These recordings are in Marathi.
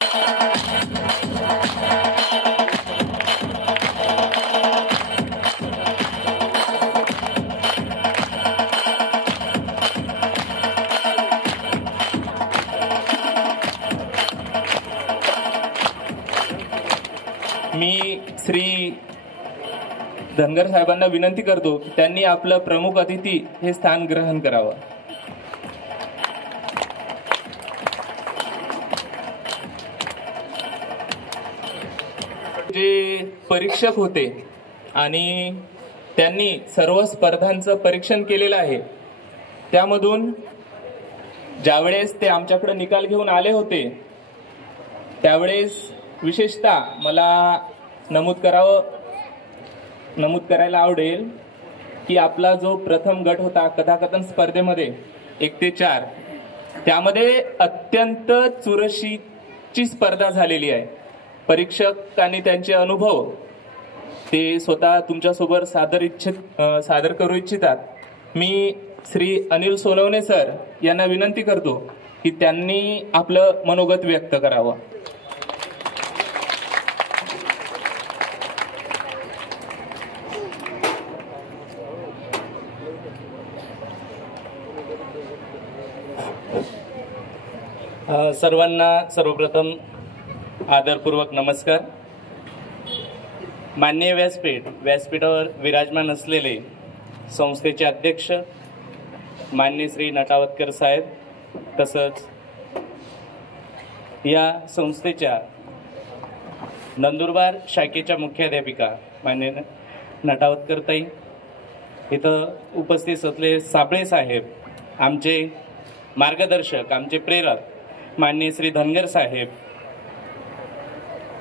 मी श्री धनगर साहेबांना विनंती करतो की त्यांनी आपलं प्रमुख अतिथी हे स्थान ग्रहण करावं. जे परीक्षक होते आणि त्यांनी सर्व स्पर्धांचं परीक्षण केलेलं आहे, त्यामधून ज्यावेळेस ते आमच्याकडे निकाल घेऊन आले होते त्यावेळेस विशेषतः मला नमूद करायला आवडेल की आपला जो प्रथम गट होता कथाकथन स्पर्धेमध्ये 1 ते 4, त्यामध्ये अत्यंत चुरशीची स्पर्धा झालेली आहे. परीक्षकांनी त्यांचे अनुभव ते स्वतः तुमच्यासोबत सादर करू इच्छितात. मी श्री अनिल सोनवणे सर यांना विनंती करतो की त्यांनी आपलं मनोगत व्यक्त करावं. सर्वांना सर्वप्रथम आदरपूर्वक नमस्कार. माननीय व्यासपीठावर विराजमान असलेले संस्थेचे अध्यक्ष माननीय श्री नटावतकर साहेब, तसंच या संस्थेच्या नंदुरबार शाखेच्या मुख्याध्यापिका माननीय नटावतकर ताई, इथं उपस्थित असलेले साबळे साहेब, आमचे मार्गदर्शक, आमचे प्रेरक माननीय श्री धनगर साहेब,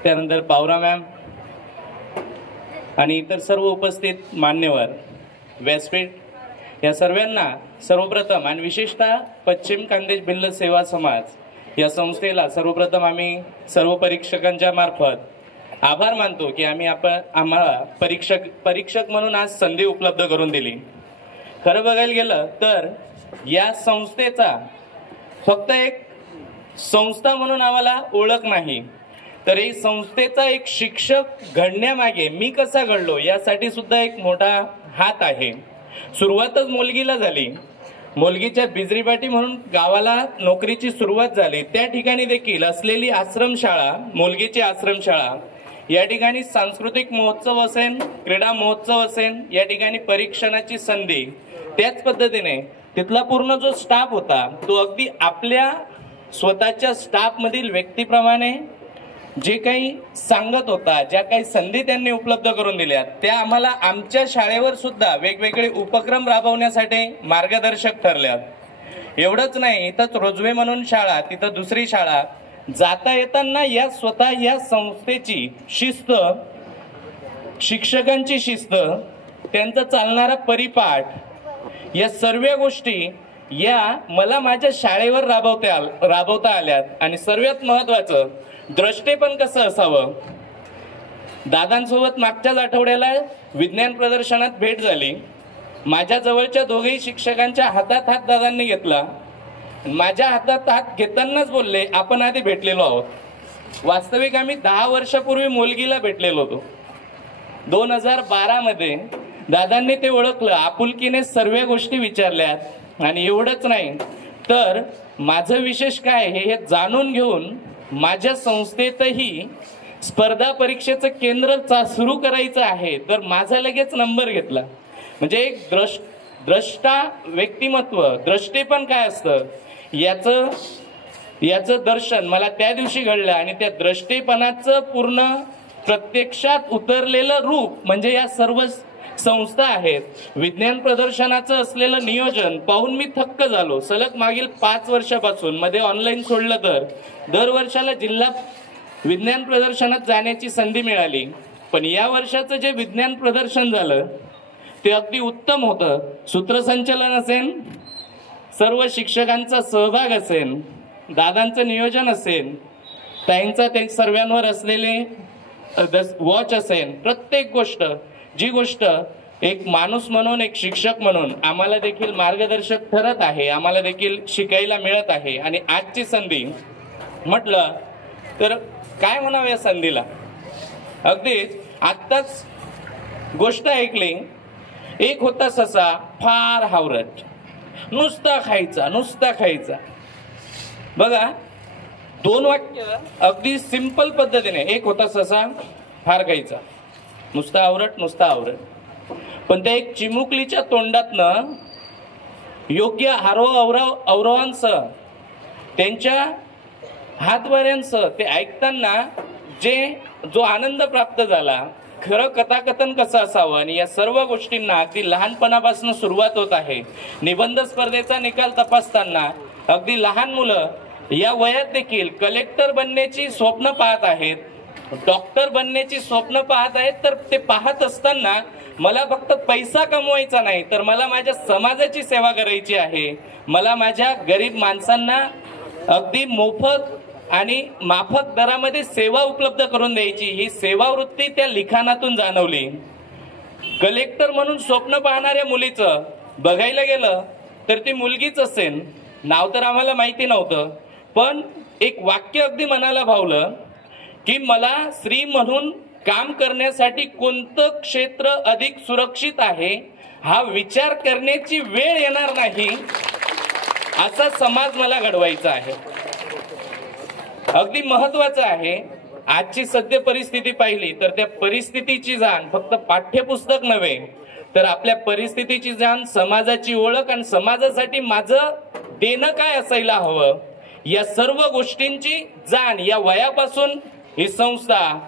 त्यानंतर पावरा मॅम आणि इतर सर्व उपस्थित मान्यवर, व्यासपीठ, या सर्वांना सर्वप्रथम आणि विशेषतः पश्चिम खानदेश भिल्ल सेवा समाज या संस्थेला सर्वप्रथम आम्ही सर्व परीक्षकांच्या मार्फत आभार मानतो की आम्हाला परीक्षक म्हणून आज संधी उपलब्ध करून दिली. खरं बघायला गेलं तर या संस्थेचा फक्त एक संस्था म्हणून आम्हाला ओळख नाही, तर ही संस्थेचा एक शिक्षक घडण्यामागे मी कसा घडलो यासाठी सुद्धा एक मोठा हात आहे. सुरुवातच मुलगीला झाली. मुलगीच्या बिजरीपाटी म्हणून गावाला नोकरीची सुरुवात झाली. त्या ठिकाणी देखील असलेली आश्रमशाळा, मुलगीची आश्रमशाळा, या ठिकाणी सांस्कृतिक महोत्सव असेल, क्रीडा महोत्सव असेल, या ठिकाणी परीक्षणाची संधी, त्याच पद्धतीने तिथला पूर्ण जो स्टाफ होता तो अगदी आपल्या स्वतःच्या स्टाफ मधील व्यक्तीप्रमाणे जे काही सांगत होता, ज्या काही संधी त्यांनी उपलब्ध करून दिल्या, त्या आम्हाला आमच्या शाळेवर सुद्धा वेगवेगळे उपक्रम राबवण्यासाठी मार्गदर्शक ठरल्यात. एवढंच नाही, इथंच रोजवे म्हणून शाळा, तिथं दुसरी शाळा, जाता येताना या स्वतः या संस्थेची शिस्त, शिक्षकांची शिस्त, त्यांचा चालणारा परिपाठ, या सर्व गोष्टी या मला माझ्या शाळेवर राबवता आल्यात. आणि सर्वात महत्वाचं, द्रष्टेपण कसं असावं. दादांसोबत मागच्याच आठवड्याला विज्ञान प्रदर्शनात भेट झाली. माझ्या जवळच्या दोघेही शिक्षकांच्या हातात हात दादांनी घेतला. माझ्या हातात हात घेतानाच बोलले, आपण आधी भेटलेलो आहोत. वास्तविक आम्ही 10 वर्षापूर्वी मुलगीला भेटलेलो होतो. 2012 मध्ये दादांनी ते ओळखलं, आपुलकीने सर्व गोष्टी विचारल्यात. आणि एवढंच नाही तर माझं विशेष काय हे जाणून घेऊन माझ्या संस्थेतही स्पर्धा परीक्षेचं केंद्र सुरू करायचं आहे, तर माझा लगेच नंबर घेतला. म्हणजे एक द्रष्टा व्यक्तिमत्व, द्रष्टेपण काय असतं याचं दर्शन मला त्या दिवशी घडलं. आणि त्या द्रष्टेपणाचं पूर्ण प्रत्यक्षात उतरलेलं रूप म्हणजे या सर्व संस्था आहेत. विज्ञान प्रदर्शनाचं असलेलं नियोजन पाहून मी थक्क झालो. सलग मागील 5 वर्षापासून, मध्ये ऑनलाईन सोडलं तर, दर वर्षाला जिल्हा विज्ञान प्रदर्शनात जाण्याची संधी मिळाली. पण या वर्षाचं जे विज्ञान प्रदर्शन झालं ते अगदी उत्तम होतं. सूत्रसंचलन असेल, सर्व शिक्षकांचा सहभाग असेल, दादांचं नियोजन असेल, ताईंचा ते सर्वांवर असलेले वॉच असेल, प्रत्येक गोष्ट, जी गोष्ट एक माणूस म्हणून, एक शिक्षक म्हणून आम्हाला देखील मार्गदर्शक ठरत आहे, आम्हाला देखील शिकायला मिळत आहे. आणि आजची संधी म्हटलं तर काय म्हणावं या संधीला. अगदीच आत्ताच गोष्ट ऐकली. एक होता ससा फार हावरट, नुसता खायचा. बघा, 2 वाक्य अगदी सिंपल पद्धतीने. एक होता ससा फार खायचा, नुसता आवरट. पण त्या एक चिमुकलीच्या तोंडातनं योग्य औरवांसह त्यांच्या हातवाऱ्यांसह ते ऐकताना जो आनंद प्राप्त झाला, खरं कथाकथन कसं असावं आणि या सर्व गोष्टींना अगदी लहानपणापासून सुरुवात होत आहे. निबंध स्पर्धेचा निकाल तपासताना अगदी लहान मुलं या वयात देखील कलेक्टर बनण्याची स्वप्न पाहत आहेत, डॉक्टर बनण्याची स्वप्न पाहत आहेत. तर ते पाहत असताना मला फक्त पैसा कमवायचा नाही, तर मला माझ्या समाजाची सेवा करायची आहे. मला माझ्या गरीब माणसांना अगदी मोफत आणि माफक दरामध्ये सेवा उपलब्ध करून द्यायची, ही सेवावृत्ती त्या लिखाणातून जाणवली. कलेक्टर म्हणून स्वप्न पाहणाऱ्या मुलीचं बघायला गेलं तर ती मुलगीच असेल. नाव तर आम्हाला माहिती नव्हतं, पण एक वाक्य अगदी मनाला भावलं की मला स्त्री म्हणून काम करण्यासाठी कोणतं क्षेत्र अधिक सुरक्षित आहे हा विचार करण्याची वेळ येणार नाही, असा समाज मला घडवायचा आहे. अगदी महत्वाचं आहे. आजची सद्य परिस्थिती पाहिली तर त्या परिस्थितीची जाण फक्त पाठ्यपुस्तक नव्हे, तर आपल्या परिस्थितीची जाण, समाजाची ओळख आणि समाजासाठी माझं देणं काय असायला हवं, या सर्व गोष्टींची जाण या वयापासून ही संस्था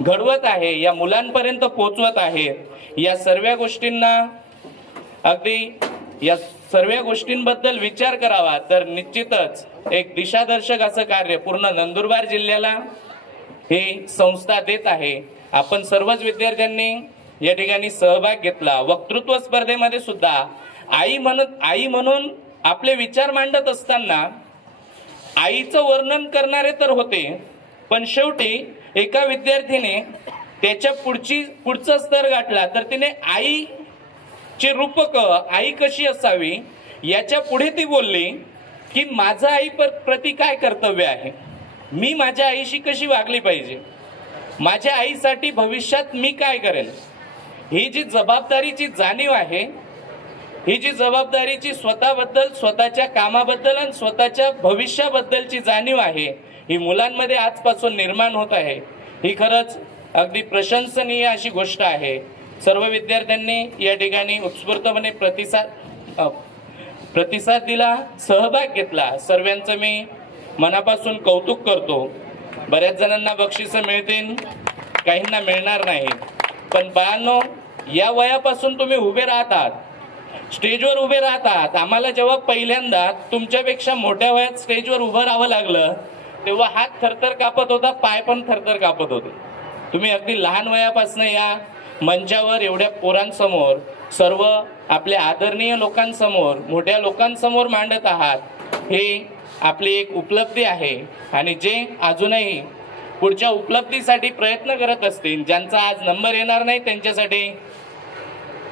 घडवत आहे, या मुलांपर्यंत पोहोचवत आहे. या सर्व गोष्टींना अगदी या सर्व गोष्टींबद्दल विचार करावा तर निश्चितच एक दिशादर्शक असं कार्य पूर्ण नंदुरबार जिल्ह्याला ही संस्था देत आहे. आपण सर्वच विद्यार्थ्यांनी या ठिकाणी सहभाग घेतला. वक्तृत्व स्पर्धेमध्ये सुद्धा आई म्हणून आपले विचार मांडत असताना आईचं वर्णन करणारे तर होते, पण शेवटी एका विद्यार्थीने त्याच्या पुढचा स्तर गाठला तर तिने आईचे रूपक, आई कशी असावी याच्या पुढे ती बोलली की माझं आई प्रति काय कर्तव्य आहे, मी माझ्या आईशी कशी वागली पाहिजे, माझ्या आईसाठी भविष्यात मी काय करेल. ही जी जबाबदारीची जाणीव आहे, ही जी जबाबदारीची स्वतःबद्दल, स्वतःच्या कामाबद्दल आणि स्वतःच्या भविष्याबद्दलची जाणीव आहे, ही मुलांमध्ये आजपासून निर्माण होत आहे. ही खरंच अगदी प्रशंसनीय अशी गोष्ट आहे. सर्व विद्यार्थ्यांनी या ठिकाणी उत्स्फूर्तपणे प्रतिसाद दिला, सहभाग घेतला. सर्वांचं मी मनापासून कौतुक करतो. बऱ्याच जणांना बक्षिसं मिळतील, काहींना मिळणार नाही, पण बाळांनो, या वयापासून तुम्ही उभे राहतात, स्टेजवर उभे राहतात. आम्हाला जेव्हा पहिल्यांदा तुमच्यापेक्षा मोठ्या वयात स्टेजवर उभं राहावं लागलं तेव्हा हात थरथर कापत होता, पाय पण थरथर कापत होते. तुम्ही अगदी लहान वयापासून या मंचावर एवढ्या पोरांसमोर, सर्व आपल्या आदरणीय लोकांसमोर, मोठ्या लोकांसमोर मांडत आहात. हे आपली एक उपलब्धी आहे. आणि जे अजूनही पुढच्या उपलब्धीसाठी प्रयत्न करत असतील, ज्यांचा आज नंबर येणार नाही, त्यांच्यासाठी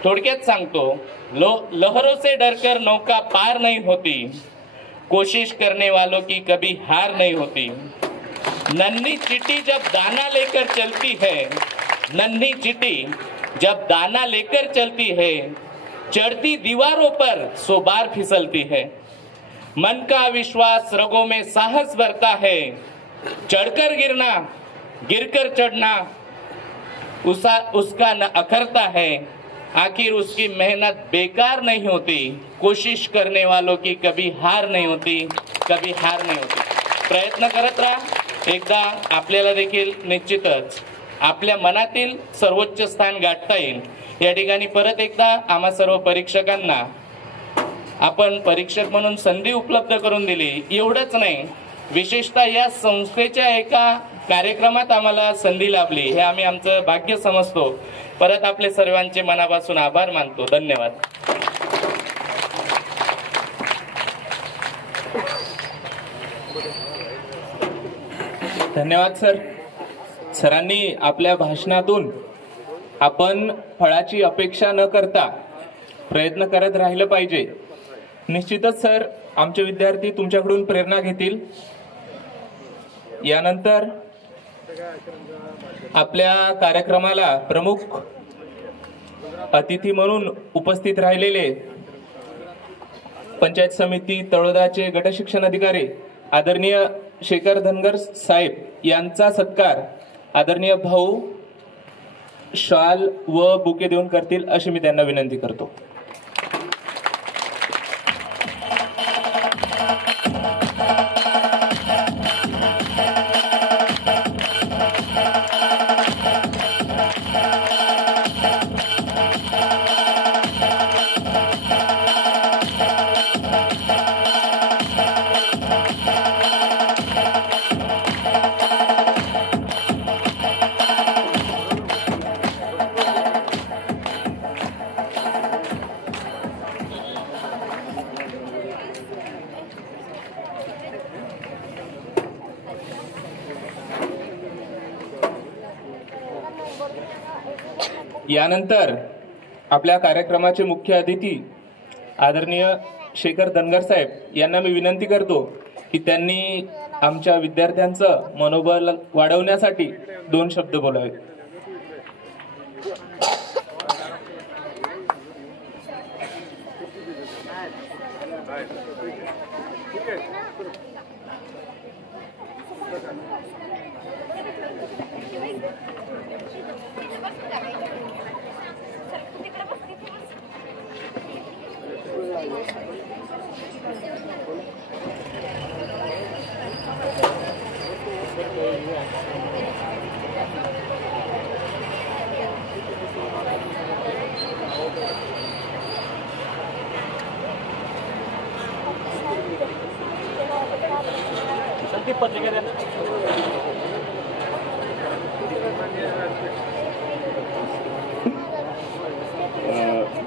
थोडक्यात सांगतो, लहरों से डरकर नौका पार नहीं होती, कोशिश करने वालों की कभी हार नहीं होती. नन्ही चिट्ठी जब दाना लेकर चलती है, नन्ही चिट्ठी जब दाना लेकर चलती है, चढ़ती दीवारों पर 100 बार फिसलती है. मन का विश्वास रगों में साहस भरता है, चढ़कर गिरना, गिरकर चढ़ना उसका न अखरता है. आखिर उसकी मेहनत बेकार नहीं होती, कोशिश करने वालों की कभी हार नहीं होती, कभी हार नहीं होती. प्रयत्न करत राहा. एकदा आपल्याला देखील निश्चितच आपल्या मनातील सर्वोच्च स्थान गाठता येईल. या ठिकाणी परत एकदा आम्हा सर्व परीक्षकांना आपण परीक्षक म्हणून संधी उपलब्ध करून दिली. एवढंच नाही, विशेषतः या संस्थेच्या एका कार्यक्रमात आम्हाला संधी लाभली, हे आम्ही आमचं भाग्य समजतो. परत आपले सर्वांचे मनापासून आभार मानतो. धन्यवाद. धन्यवाद सर. सरांनी आपल्या भाषणातून आपण फळाची अपेक्षा न करता प्रयत्न करत राहिलं पाहिजे. निश्चितच सर, आमचे विद्यार्थी तुमच्याकडून प्रेरणा घेतील. यानंतर आपल्या कार्यक्रमाला प्रमुख अतिथी म्हणून उपस्थित राहिलेले पंचायत समिती तळोदाचे गट शिक्षण अधिकारी आदरणीय शेखर धनगर साहेब यांचा सत्कार आदरणीय भाऊ शाल व बुके देऊन करतील अशी मी त्यांना विनंती करतो. यानंतर आपल्या कार्यक्रमाचे मुख्य अतिथी आदरणीय शेखर धनगर साहेब यांना मी विनंती करतो की त्यांनी आमच्या विद्यार्थ्यांचं मनोबल वाढवण्यासाठी 2 शब्द बोलावे.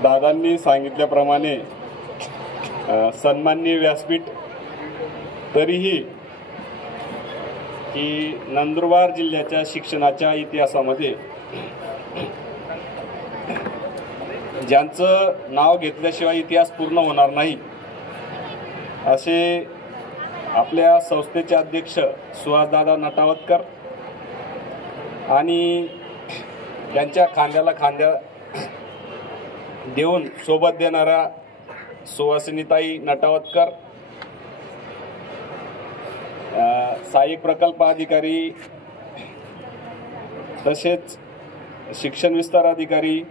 दादांनी सांगितल्याप्रमाणे सन्माननीय व्यासपीठ तरीही की नंदुरबार जिल्ह्याच्या शिक्षणाच्या इतिहासामध्ये ज्यांचं नाव घेतल्याशिवाय इतिहास पूर्ण होणार नाही असे आपल्या संस्थेचे अध्यक्ष सुहासदादा नटावतकर आणि त्यांच्या खांद्याला खांद्या देऊन सोबत देणारा सुहासिनीताई नटावतकर, सहाय्यक प्रकल्प अधिकारी तसेच शिक्षण विस्तार अधिकारी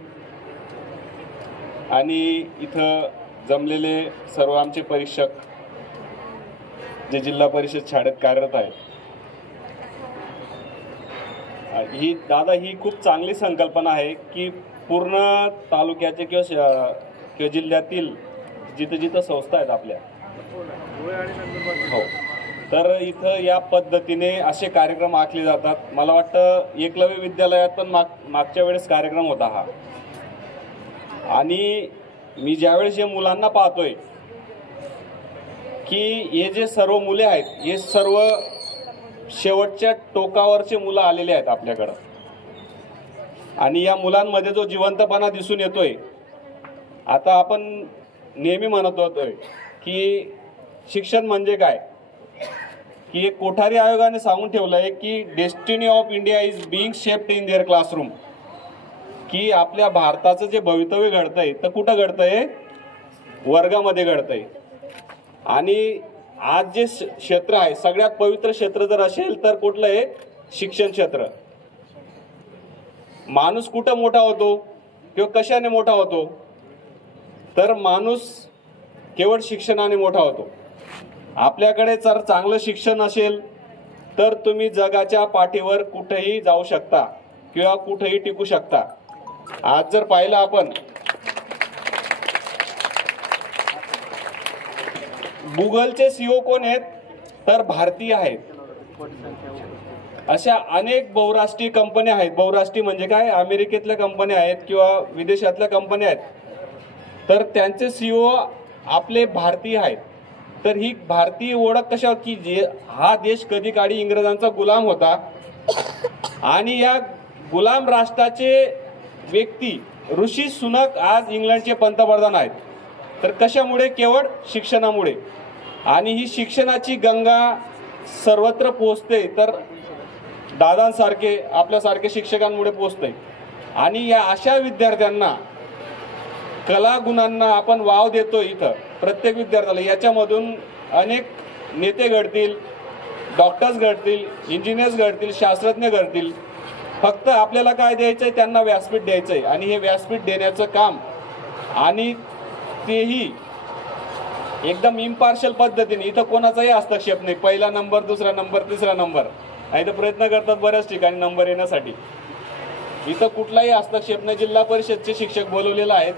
आणि इथं जमलेले सर्व आमचे परीक्षक जे जिल्हा परिषद शाळेत कार्यरत आहेत. ही खूप चांगली संकल्पना आहे की पूर्ण तालुक्याचे किंवा जिल्ह्यातील जिथं संस्था आहेत आपल्या हो तर इथं या पद्धतीने असे कार्यक्रम आखले जातात. मला वाटतं एकलव्य विद्यालयात पण मागच्या वेळेस कार्यक्रम होता हा. आणि मी ज्यावेळेस या मुलांना पाहतोय की हे जे सर्व मुले आहेत हे सर्व शेवटच्या टोकावरचे मुलं आलेले आहेत आपल्याकडं. आणि या मुलांमध्ये जो जिवंतपणा दिसून येतोय, आता आपण नेहमी म्हणत होतोय की शिक्षण म्हणजे काय, की एक कोठारी आयोगाने सांगून ठेवलंय की destiny of India is being shaped in their classroom, की आपल्या भारताचं जे भवितव्य घडतंय तर कुठं घडतंय, वर्गामध्ये घडतंय. आणि आज जे क्षेत्र आहे सगळ्यात पवित्र क्षेत्र जर असेल तर कुठलं आहे, शिक्षण क्षेत्र. माणूस कुठं मोठा होतो किंवा कशाने मोठा होतो, तर माणूस केवळ शिक्षणाने मोठा होतो. आपल्याकडे जर चांगलं शिक्षण असेल तर तुम्ही जगाच्या पाठीवर कुठेही जाऊ शकता किंवा कुठेही टिकू शकता. आज जर पाहिलं आपण गुगलचे सीईओ कोण आहेत, तर भारतीय आहेत. अशा अनेक बहुराष्ट्रीय कंपन्या आहेत. बहुराष्ट्रीय म्हणजे काय, अमेरिकेतल्या कंपन्या आहेत किंवा विदेशातल्या कंपन्या आहेत, तर त्यांचे सीईओ आपले भारतीय आहेत. तर ही भारतीय ओळख कशा की हा देश कधी काळी इंग्रजांचा गुलाम होता आणि या गुलाम राष्ट्राचे व्यक्ती ऋषी सुनक आज इंग्लंडचे पंतप्रधान आहेत. तर कशामुळे, केवळ शिक्षणामुळे. आणि ही शिक्षणाची गंगा सर्वत्र पोहोचते. तर दादांसारखे आपल्यासारखे शिक्षकांमुळे पोचतंय. आणि या अशा विद्यार्थ्यांना कला गुणांना आपण वाव देतो इथं प्रत्येक विद्यार्थ्याला. याच्यामधून अनेक नेते घडतील, डॉक्टर्स घडतील, इंजिनियर्स घडतील, शास्त्रज्ञ घडतील. फक्त आपल्याला काय द्यायचंय, त्यांना व्यासपीठ द्यायचंय. आणि हे व्यासपीठ देण्याचं काम आणि तेही एकदम इम्पार्शियल पद्धतीने. इथं कोणाचाही हस्तक्षेप नाही. पहिला नंबर, दुसरा नंबर, तिसरा नंबर. इथं प्रयत्न करतात बऱ्याच ठिकाणी नंबर येण्यासाठी. इथं कुठलाही हस्तक्षेप नाही. जिल्हा परिषदचे शिक्षक बोलवलेले आहेत,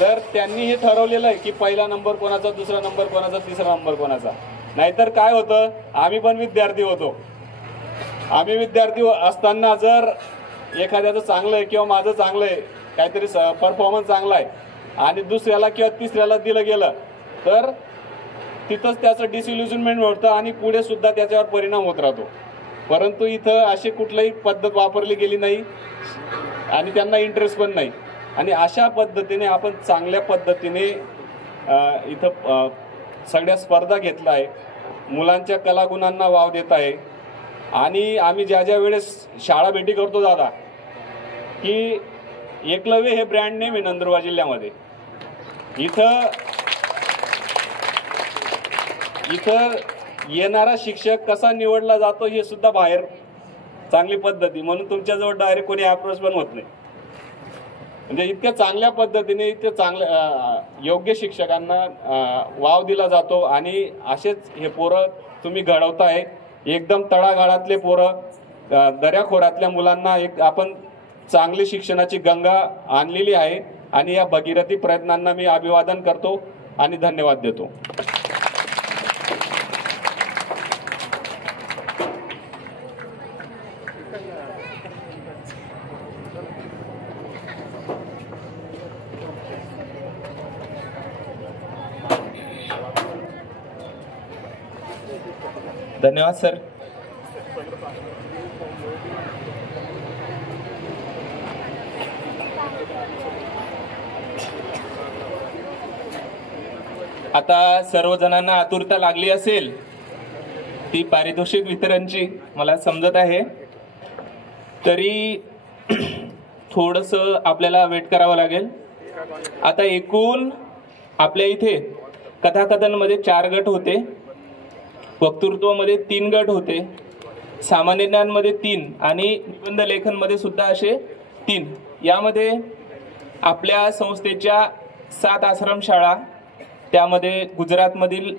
तर त्यांनी हे ठरवलेलं आहे की पहिला नंबर कोणाचा, दुसरा नंबर कोणाचा, तिसरा नंबर कोणाचा. नाहीतर काय होतं, आम्ही पण विद्यार्थी होतो. आम्ही विद्यार्थी असताना जर एखाद्याचं चांगलं आहे किंवा माझं चांगलं आहे, काहीतरी परफॉर्मन्स चांगला आहे आणि दुसऱ्याला किंवा तिसऱ्याला दिलं गेलं तर तिथंच त्याचं डिसइल्युजनमेंट होतं आणि पुढे सुद्धा त्याच्यावर परिणाम होत राहतो. परंतु इथं अशी कुठलीही पद्धत वापरली गेली नाही आणि त्यांना इंटरेस्ट पण नाही. आणि अशा पद्धतीने आपण चांगल्या पद्धतीने इथं सगळ्या स्पर्धा घेतल्या आहे. मुलांच्या कलागुणांना वाव देत आहे. आणि आम्ही ज्या वेळेस शाळा भेटी करतो दादा, की एकलव्य हे ब्रँड नेम आहे नंदुरबार जिल्ह्यामध्ये. इथं येणारा शिक्षक कसा निवडला जातो हे सुद्धा बाहेर चांगली पद्धती. म्हणून तुमच्याजवळ डायरेक्ट कोणी अप्रोच पण होत नाही. म्हणजे इतक्या चांगल्या पद्धतीने इतक्या चांगल्या योग्य शिक्षकांना वाव दिला जातो. आणि असेच हे पोरं तुम्ही घडवताय. एकदम तळागाळातले पोरं, दऱ्याखोऱ्यातल्या मुलांना एक आपण चांगली शिक्षणाची गंगा आणलेली आहे. आणि या भगीरथी प्रयत्नांना मी अभिवादन करतो आणि धन्यवाद देतो. धन्यवाद सर. आता सर्वजणांना आतुरता लागली असेल ती पारितोषिक वितरणची, मला समजत आहे. तरी थोडस आपल्याला वेट करावं लागेल. आता एकूण आपल्या इथे कथाकथनमध्ये 4 गट होते, वक्तृत्वामध्ये 3 गट होते, सामान्य ज्ञानमध्ये 3 आणि निबंध लेखनमध्ये सुद्धा असे 3. यामध्ये आपल्या संस्थेच्या 7 आश्रमशाळा, त्यामध्ये गुजरातमधील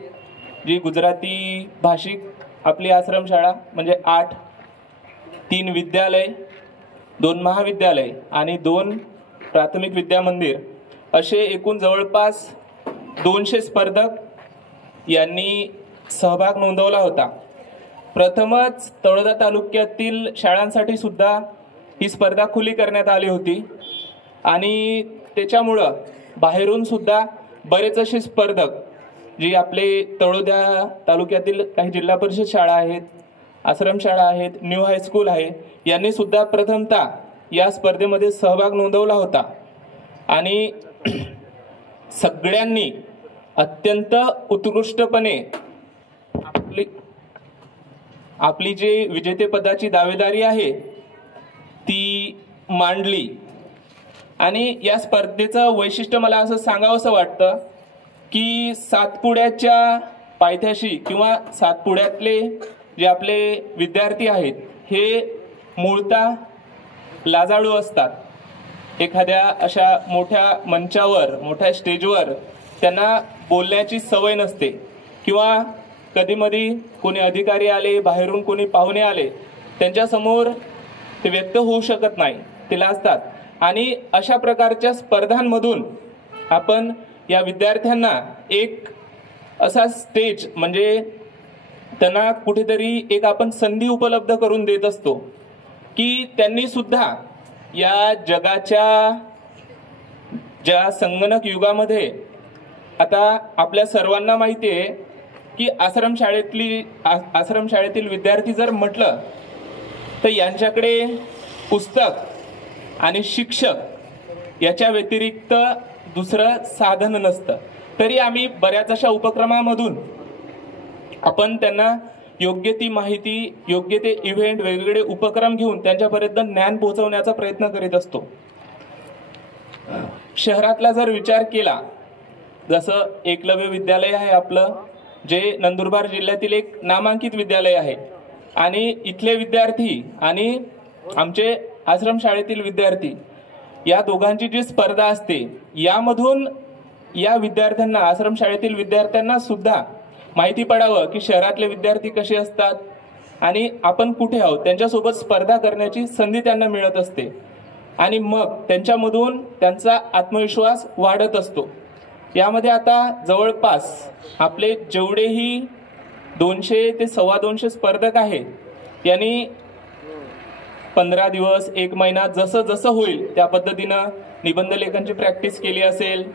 जी गुजराती भाषिक आपली आश्रमशाळा म्हणजे 8, 3 विद्यालय, 2 महाविद्यालय आणि 2 प्राथमिक विद्या मंदिर, असे एकूण जवळपास 200 स्पर्धक यांनी सहभाग नोंदवला होता. प्रथमच तळोदा तालुक्यातील शाळांसाठी सुद्धा ही स्पर्धा खुली करण्यात आली होती. आणि त्याच्यामुळं बाहेरून सुद्धा बरेच असे स्पर्धक, जी आपले तळोदा तालुक्यातील काही जिल्हा परिषद शाळा आहेत, आश्रमशाळा आहेत, न्यू हायस्कूल आहे, यांनी सुद्धा प्रथमतः या स्पर्धेमध्ये सहभाग नोंदवला होता. आणि सगळ्यांनी अत्यंत उत्कृष्टपणे आपली जे विजेतेपदाची दावेदारी आहे ती मांडली. आणि या स्पर्धेचं वैशिष्ट्य मला असं सांगावंसं वाटतं की सातपुड्याच्या पायथ्याशी किंवा सातपुड्यातले जे आपले विद्यार्थी आहेत हे मूळतः लाजाळू असतात. एखाद्या अशा मोठ्या मंचावर, मोठ्या स्टेजवर त्यांना बोलण्याची सवय नसते किंवा कधीमधी कोणी अधिकारी आले, बाहेरून कोणी पाहुणे आले, त्यांच्यासमोर ते व्यक्त होऊ शकत नाही, ते लाजतात. आणि अशा प्रकारच्या स्पर्धांमधून आपण या विद्यार्थ्यांना एक असा स्टेज म्हणजे त्यांना कुठेतरी एक आपण संधी उपलब्ध करून देत असतो की त्यांनी सुद्धा या जगाच्या ज्या संगणक युगामध्ये, आता आपल्या सर्वांना माहिती आहे की आश्रमशाळेतील विद्यार्थी जर म्हटलं तर यांच्याकडे पुस्तक आणि शिक्षक याच्या व्यतिरिक्त दुसरं साधन नसतं. तरी आम्ही बऱ्याच अशा उपक्रमामधून आपण त्यांना योग्य ती माहिती, योग्य ते इव्हेंट, वेगवेगळे उपक्रम घेऊन त्यांच्यापर्यंत ज्ञान पोहोचवण्याचा प्रयत्न करीत असतो. शहरातला जर विचार केला, जसं एकलव्य विद्यालय आहे आपलं, जे नंदुरबार जिल्ह्यातील एक नामांकित विद्यालय आहे, आणि इथले विद्यार्थी आणि आमचे आश्रमशाळेतील विद्यार्थी या दोघांची जी स्पर्धा असते, यामधून या विद्यार्थ्यांना, आश्रमशाळेतील विद्यार्थ्यांना सुद्धा माहिती पडावं की शहरातले विद्यार्थी कसे असतात आणि आपण कुठे आहोत, त्यांच्यासोबत स्पर्धा करण्याची संधी त्यांना मिळत असते. आणि मग त्यांच्यामधून त्यांचा आत्मविश्वास वाढत असतो. यामध्ये आता जवळपास आपले जेवढेही 200 ते 250 स्पर्धक आहेत, यांनी 15 दिवस, 1 महिना, जसं जसं होईल त्या पद्धतीनं निबंध लेखनची प्रॅक्टिस केली असेल.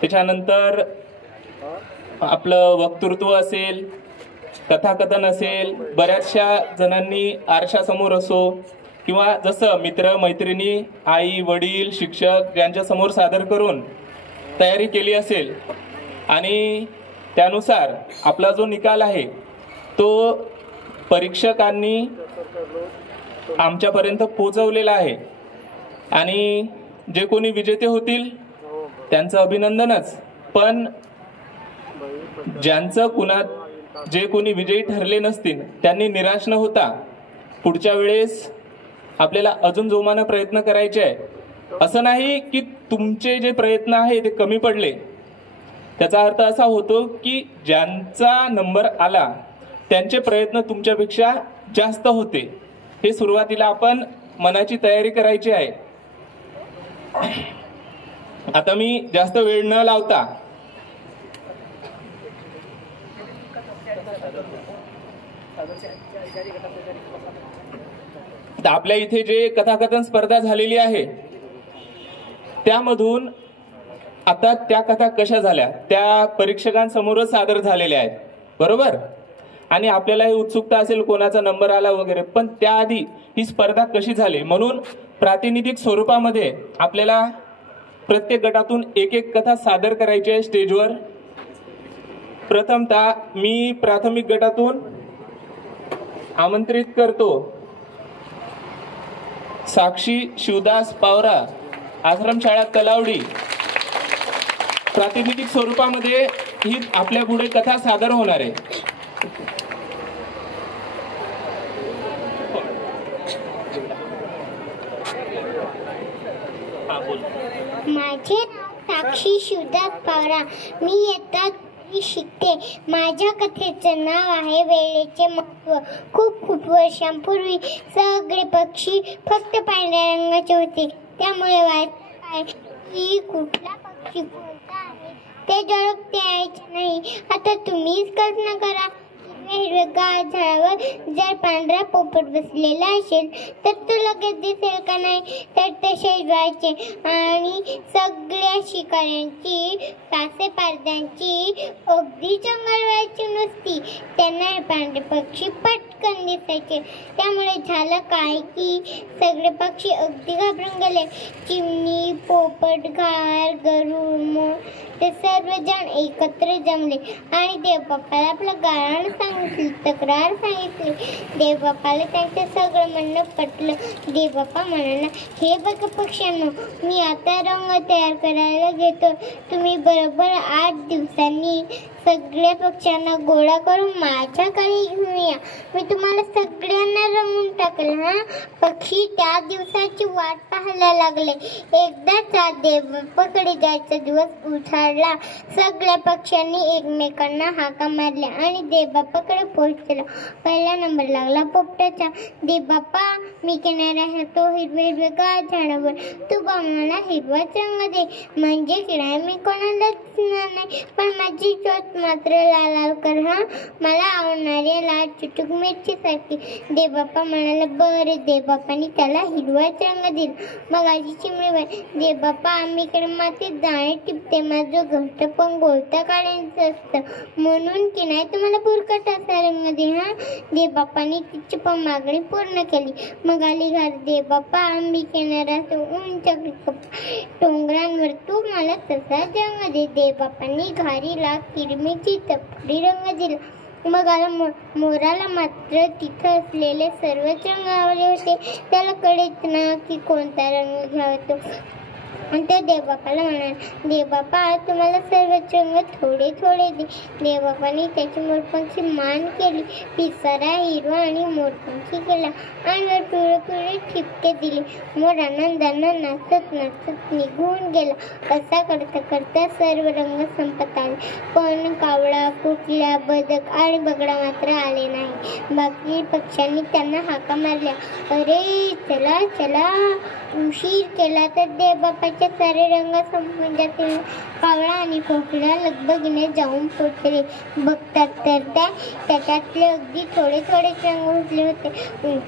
त्याच्यानंतर आपलं वक्तृत्व असेल, कथाकथन असेल, बऱ्याचशा जणांनी आरशासमोर असो किंवा जसं मित्र मैत्रिणी, आई वडील, शिक्षक यांच्यासमोर सादर करून तयारी केली असेल. आणि त्यानुसार आपला जो निकाल आहे तो परीक्षकांनी आमच्यापर्यंत पोहोचवलेला आहे. आणि जे कोणी विजेते होतील त्यांचं अभिनंदनच, पण जे कोणी विजयी ठरले नसतील त्यांनी निराश न होता पुढच्या वेळेस आपल्याला अजून जोमानं प्रयत्न करायचे आहे. असं नाही की तुमचे जे प्रयत्न आहे ते कमी पडले. त्याचा अर्थ असा होतो की ज्यांचा नंबर आला त्यांचे प्रयत्न तुमच्यापेक्षा जास्त होते. हे सुरुवातीला आपण मनाची तयारी करायची आहे. आता मी जास्त वेळ न लावता आपल्या इथे जे कथाकथन स्पर्धा झालेली आहे त्यामधून आता त्या कथा कशा झाल्या त्या परीक्षकांसमोरच सादर झालेल्या आहेत, बरोबर. आणि आपल्यालाही उत्सुकता असेल कोणाचा नंबर आला वगैरे, पण त्याआधी ही स्पर्धा कशी झाली म्हणून प्रातिनिधिक स्वरूपामध्ये आपल्याला प्रत्येक गटातून एक एक कथा सादर करायची आहे स्टेजवर. प्रथमतः मी प्राथमिक गटातून आमंत्रित करतो साक्षी शिवदास पावरा, आश्रमशाळा तलावडी. प्रातिनिधिक स्वरूपामध्ये ही आपल्या पुढे कथा सादर होणार आहे. माझे नाव साक्षी शिवदास पावरा. मी इयत्ता 3 शिकते. माझ्या कथेचं नाव आहे वेळेचे महत्त्व. खूप खूप वर्षांपूर्वी सगळे पक्षी फक्त पांढऱ्या रंगाचे होते. त्यामुळे की कुठला पक्षी कोणता आहे ते ओळखता यायचे नाही. आता तुम्हीच कल्पना करा, हिरवेगार झाडावर जर पांढरा पोपट बसलेला असेल तर तो लगेच दिसेल का नाही. तर तसेच व्हायचे. आणि सगळ्या शिकाऱ्यांची, कासे पारद्यांची अगदी जंगल व्हायची नुसती. त्यांना हे पांढरे पक्षी पटकन दिसायचे. त्यामुळे झालं काय की सगळे पक्षी अगदी घाबरून गेले. चिमणी, पोपट, घार, गरुड, मोर ते सर्वजण एकत्र जमले आणि देवबाप्पाला आपलं गाणं सांगितली, तक्रार सांगितली. देवबाप्पाला त्यांचं सगळं म्हणणं पटलं. देवबाप्पा म्हणाला, हे बघा पक्ष्यांनो, मी आता रंग तयार करायला घेतो. तुम्ही बरोबर 8 दिवसांनी सगळ्या पक्ष्यांना गोळा करून माझ्याकडे घेऊन या. मी तुम्हाला सगळ्यांना रंगून टाकेल. हा पक्षी त्या दिवसाची वाट पाहायला लागले. एकदा देवबाप्पाकडे जायचा दिवस उजाडला. सगळ्या पक्ष्यांनी एकमेकांना हाका मारल्या आणि देवबाप्पाकडे पोहोचला. पहिला नंबर लागला पोपटाचा. देवबाप्पा, मी किनारा राहतो हिरवेगार झाडावर. तू मला हिरवाच रंग दे, म्हणजे किनारा मी कोणाला दिसणार नाही, पण माझी चोच मात्र लाल लाल कर. हा मला आवडणारी लाल चुटूक मिरची सारखी. देवबाप्पा म्हणाला, बरं. देवबाप्पानी त्याला हिरवाच रंग दिला. मग आजी चिमणी बाई, देवबाप्पा, आम्ही इकडे मातीत दाणे टिपते. माझं घट्ट पण गोलता काढायचं असतं, म्हणून की नाही तुम्हाला बुरकट असा रंग दे. हा देवबाप्पानी तिची पण मागणी पूर्ण केली. मग आली घर. देवबाप्पा, आम्ही किनाऱ्यात उंच डोंगरांवर तू मला तसा रंग दे. देवबाप्पांनी घारीला किरमीची तपडी रंग दिला. मग मोराला मात्र तिथं असलेले सर्वच रंग आवडले होते. त्याला कळेच ना की कोणता रंग घ्यावा तो. आणि तो देवबापाला म्हणाला, देवबापा तुम्हाला सर्वच रंग थोडे थोडे दे. देवबापाने त्याची मोरपंखी मान केली, पिसारा हिरवा आणि मोरपंखी केला आणि पिवळे पिवळे ठिपके दिले. मोर आनंदानं नाचत नाचत निघून गेला. असा करता करता सर्व रंग संपत आले, पण कावळा, कुठल्या, बदक आणि बगडा मात्र आले नाही. बाकी पक्ष्यांनी त्यांना हाका मारल्या, अरे चला चला, उशीर केला तर देवबापाचे सारे रंग संपून जातील. कावळा आणि कोकिळा लगबगीने जाऊन पोचले. बघतात तर त्याच्यातले अगदी थोडे थोडेच रंग उरले होते.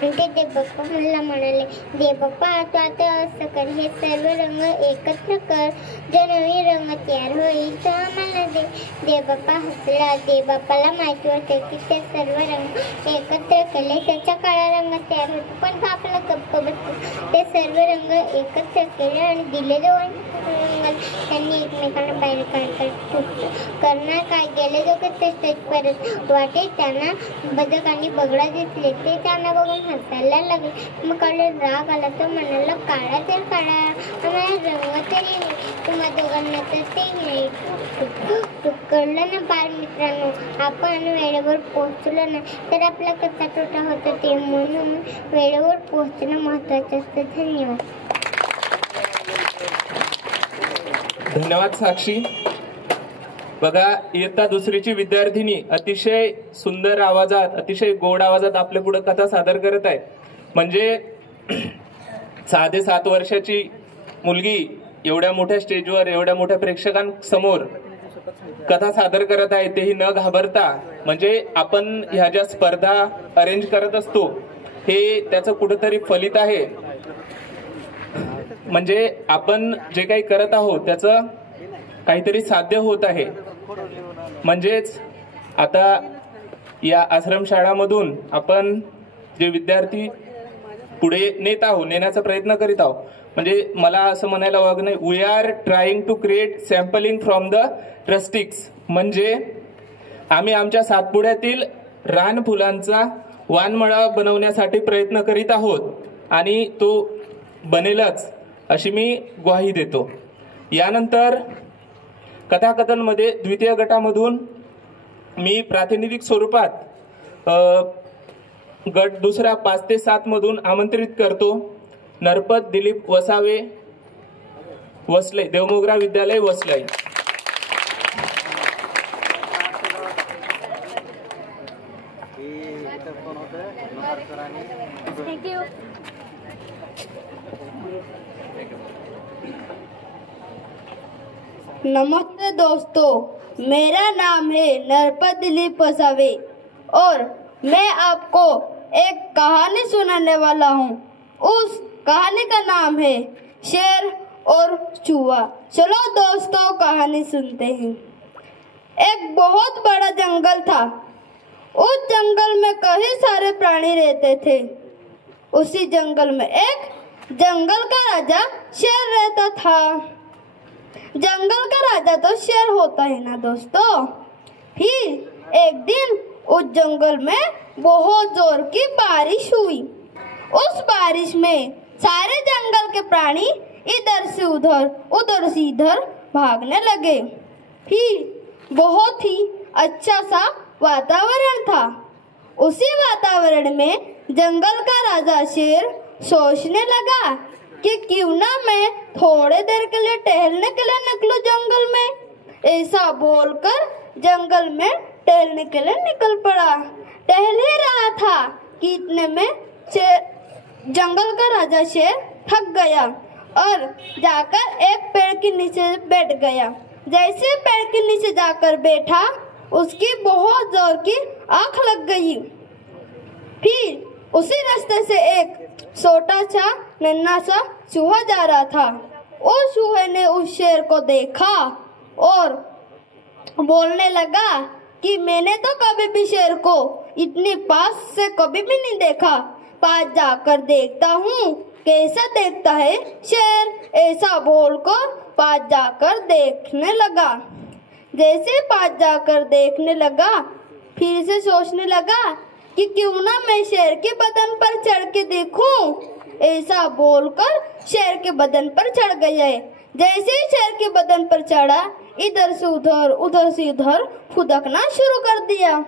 ते देवबापाला म्हणाले, देवबापा तू आता असं कर, हे सर्व रंग एकत्र कर, जो नवीन रंग तयार होईल तो आम्हाला दे. देवबापा हसला. देवबापाला माहिती होते की ते सर्व रंग एकत्र केले त्याच्या काळा रंग तयार होतो, पण तो आपला गप्प बसतो. ते सर्व रंग एकत्र केले आणि दिले दोन रंग त्यांनी एकमेकांना बाहेर काढतात. करणार काय, गेले दोघे तेच परत. वाटेत त्यांना बदक आणि बगडा दिसले. ते त्यांना बघून हसायला लागले. मग कावळ्याला राग आला. तो म्हणाला, काळा तर काळा, आम्हाला रंग तरी तुम्हा दोघांना तर ते नाही. तू कळलं ना बाल मित्रांनो, आपण वेळेवर पोहोचलो ना तर आपला कसा तोटा होतो ते, म्हणून वेळेवर पोहोचणं महत्वाचं असतं. धन्यवाद. धन्यवाद साक्षी. बघा, इयत्ता दुसरीची विद्यार्थिनी अतिशय सुंदर आवाजात, अतिशय गोड आवाजात आपल्या पुढे कथा सादर करत आहे. म्हणजे 6 ते 7 वर्षाची मुलगी एवढ्या मोठ्या स्टेजवर, एवढ्या मोठ्या प्रेक्षकांसमोर कथा सादर करत आहे, तेही न घाबरता. म्हणजे आपण ह्या ज्या स्पर्धा अरेंज करत असतो हे त्याचं कुठंतरी फलित आहे. म्हणजे आपण जे काही करत आहोत त्याचं काहीतरी साध्य होत आहे. म्हणजेच आता या आश्रमशाळामधून आपण जे विद्यार्थी पुढे नेण्याचा प्रयत्न करीत आहोत. म्हणजे मला असं म्हणायला वाग नाही, we are trying to create sampling from the rustics. म्हणजे आम्ही आमच्या सातपुड्यातील रान फुलांचा वानमळा बनवण्यासाठी प्रयत्न करीत आहोत आणि तो बनेलच अशी मी ग्वाही देतो. यानंतर कथाकथनमध्ये द्वितीय गटामधून मी प्रातिनिधिक स्वरूपात गट दुसरा 5 ते 7 मधून आमंत्रित करतो. नरपत दिलीप वसावे, वसले, देवमोगरा विद्यालय वसलाई. नमस्ते दोस्तों, मेरा नाम है नरपत दिलीप वसावे और मैं आपको एक कहानी सुनाने वाला हूँ. उस कहानी का नाम है शेर और चूहा. चलो दोस्तों कहानी सुनते हैं. एक बहुत बड़ा जंगल था. उस जंगल में कई सारे प्राणी रहते थे. उसी जंगल में एक जंगल का राजा शेर रहता था. जंगल का राजा तो शेर होता है ना दोस्तों. फिर एक दिन उस जंगल में बहुत जोर की बारिश हुई. उस बारिश में सारे जंगल के प्राणी इधर से उधर से इधर भागने लगे. फिर बहुत ही अच्छा सा वातावरण था. उसी वातावरण में जंगल का राजा शेर सोचने लगा कि क्यों ना मैं थोड़े देर के लिए टहलने के लिए निकलूं जंगल में. ऐसा बोलकर जंगल में टहलने के लिए निकल पड़ा. टहल ही रहा था कि इतने में जंगल का राजा शेर थक गया और जाकर एक पेड़ के नीचे बैठ गया. जैसे पेड़ के नीचे जाकर बैठा, उसकी बहुत जोर की आंख लग गई. फिर उसी रास्ते से एक छोटा सा नन्हा सा चूहा जा रहा था. उस चूहे ने उस शेर को देखा और बोलने लगा कि मैंने तो कभी भी शेर को इतनी पास से कभी भी नहीं देखा. पास जाकर देखता हूँ कैसा देखता है शेर. ऐसा बोलकर पास जाकर देखने लगा. जैसे पास जाकर देखने लगा, फिर से सोचने लगा कि क्यों ना मैं शेर के बदन पर चढ़ के देखूं। ऐसा बोलकर शेर के बदन पर चढ़ गए। जैसे ही शेर के बदन पर चढ़ा, इधर से उधर फुदकना शुरू कर दिया।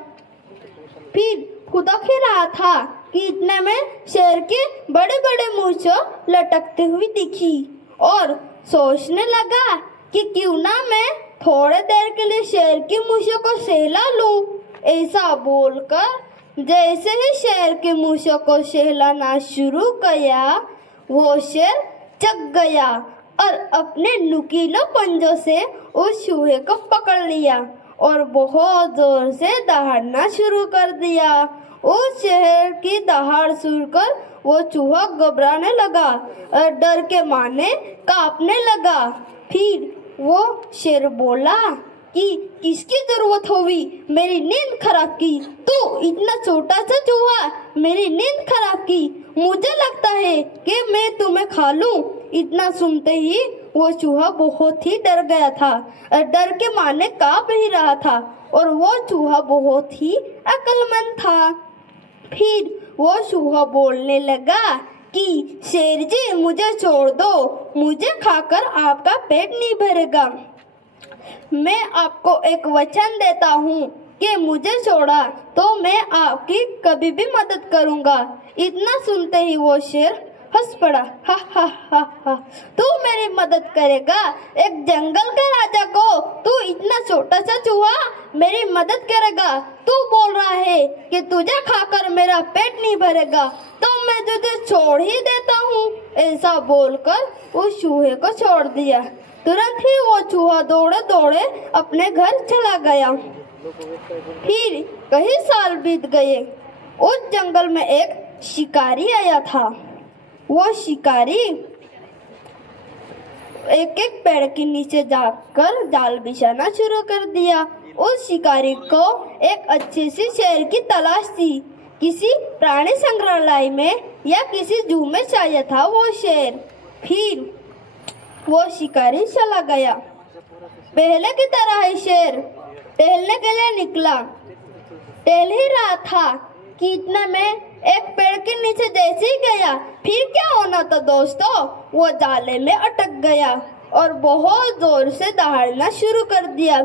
फिर फुदक ही रहा था कि इतने में शेर के बड़े बड़े मूंछ लटकते हुए दिखी और सोचने लगा कि क्यों ना मैं थोड़े देर के लिए शेर की मूंछों को सहला लूं। ऐसा बोलकर जैसे ही शेर के मूंछों को सहलाना शुरू किया, वो शेर जग गया और अपने नुकीले पंजों से उस चूहे को पकड़ लिया और बहुत जोर से दहाड़ना शुरू कर दिया। उस शेर की दहाड़ सुनकर वो चूहा घबराने लगा और डर के मारे कांपने लगा। फिर वो शेर बोला कि किसकी जरूरत होगी मेरी नींद खराब की? तू इतना छोटा सा चूहा मेरी नींद खराब की? मुझे लगता है कि मैं तुम्हें खा लूं। इतना सुनते ही वो चूहा बहुत ही डर गया था और डर के मारे कांप ही रहा था और वो चूहा बहुत ही अक्लमंद था। फिर वो चूहा बोलने लगा कि शेर जी मुझे छोड़ दो, मुझे खाकर आपका पेट नहीं भरेगा। मैं आपको एक वचन देता हूँ कि मुझे छोड़ा तो मैं आपकी कभी भी मदद करूँगा। इतना सुनते ही वो शेर हंस पड़ा। हा हा हा हा, तू मेरी मदद करेगा? एक जंगल के राजा को तू इतना छोटा सा चूहा मेरी मदद करेगा? तू बोल रहा है कि तुझे खाकर मेरा पेट नहीं भरेगा, तो मैं तुझे छोड़ ही देता हूँ। ऐसा बोलकर उस चूहे को छोड़ दिया। तुरंत ही वो चूहा दौड़े दौड़े अपने घर चला गया। फिर कई साल बीत गए। उस जंगल में एक शिकारी आया था। वो शिकारी एक एक पेड़ के नीचे जाकर जाल बिछाना शुरू कर दिया। उस शिकारी को एक अच्छी सी शेर की तलाश थी। किसी प्राणी संग्रहालय में या किसी जू में चाहिए था वो शेर। फिर वो शिकारी चला गया। पहले की तरह ही शेर टहलने के लिए निकला। टहल ही रहा था कि इतने में एक पेड़ के नीचे जैसे ही गया, फिर क्या होना था दोस्तों, वो जाले में अटक गया और बहुत जोर से दहाड़ना शुरू कर दिया।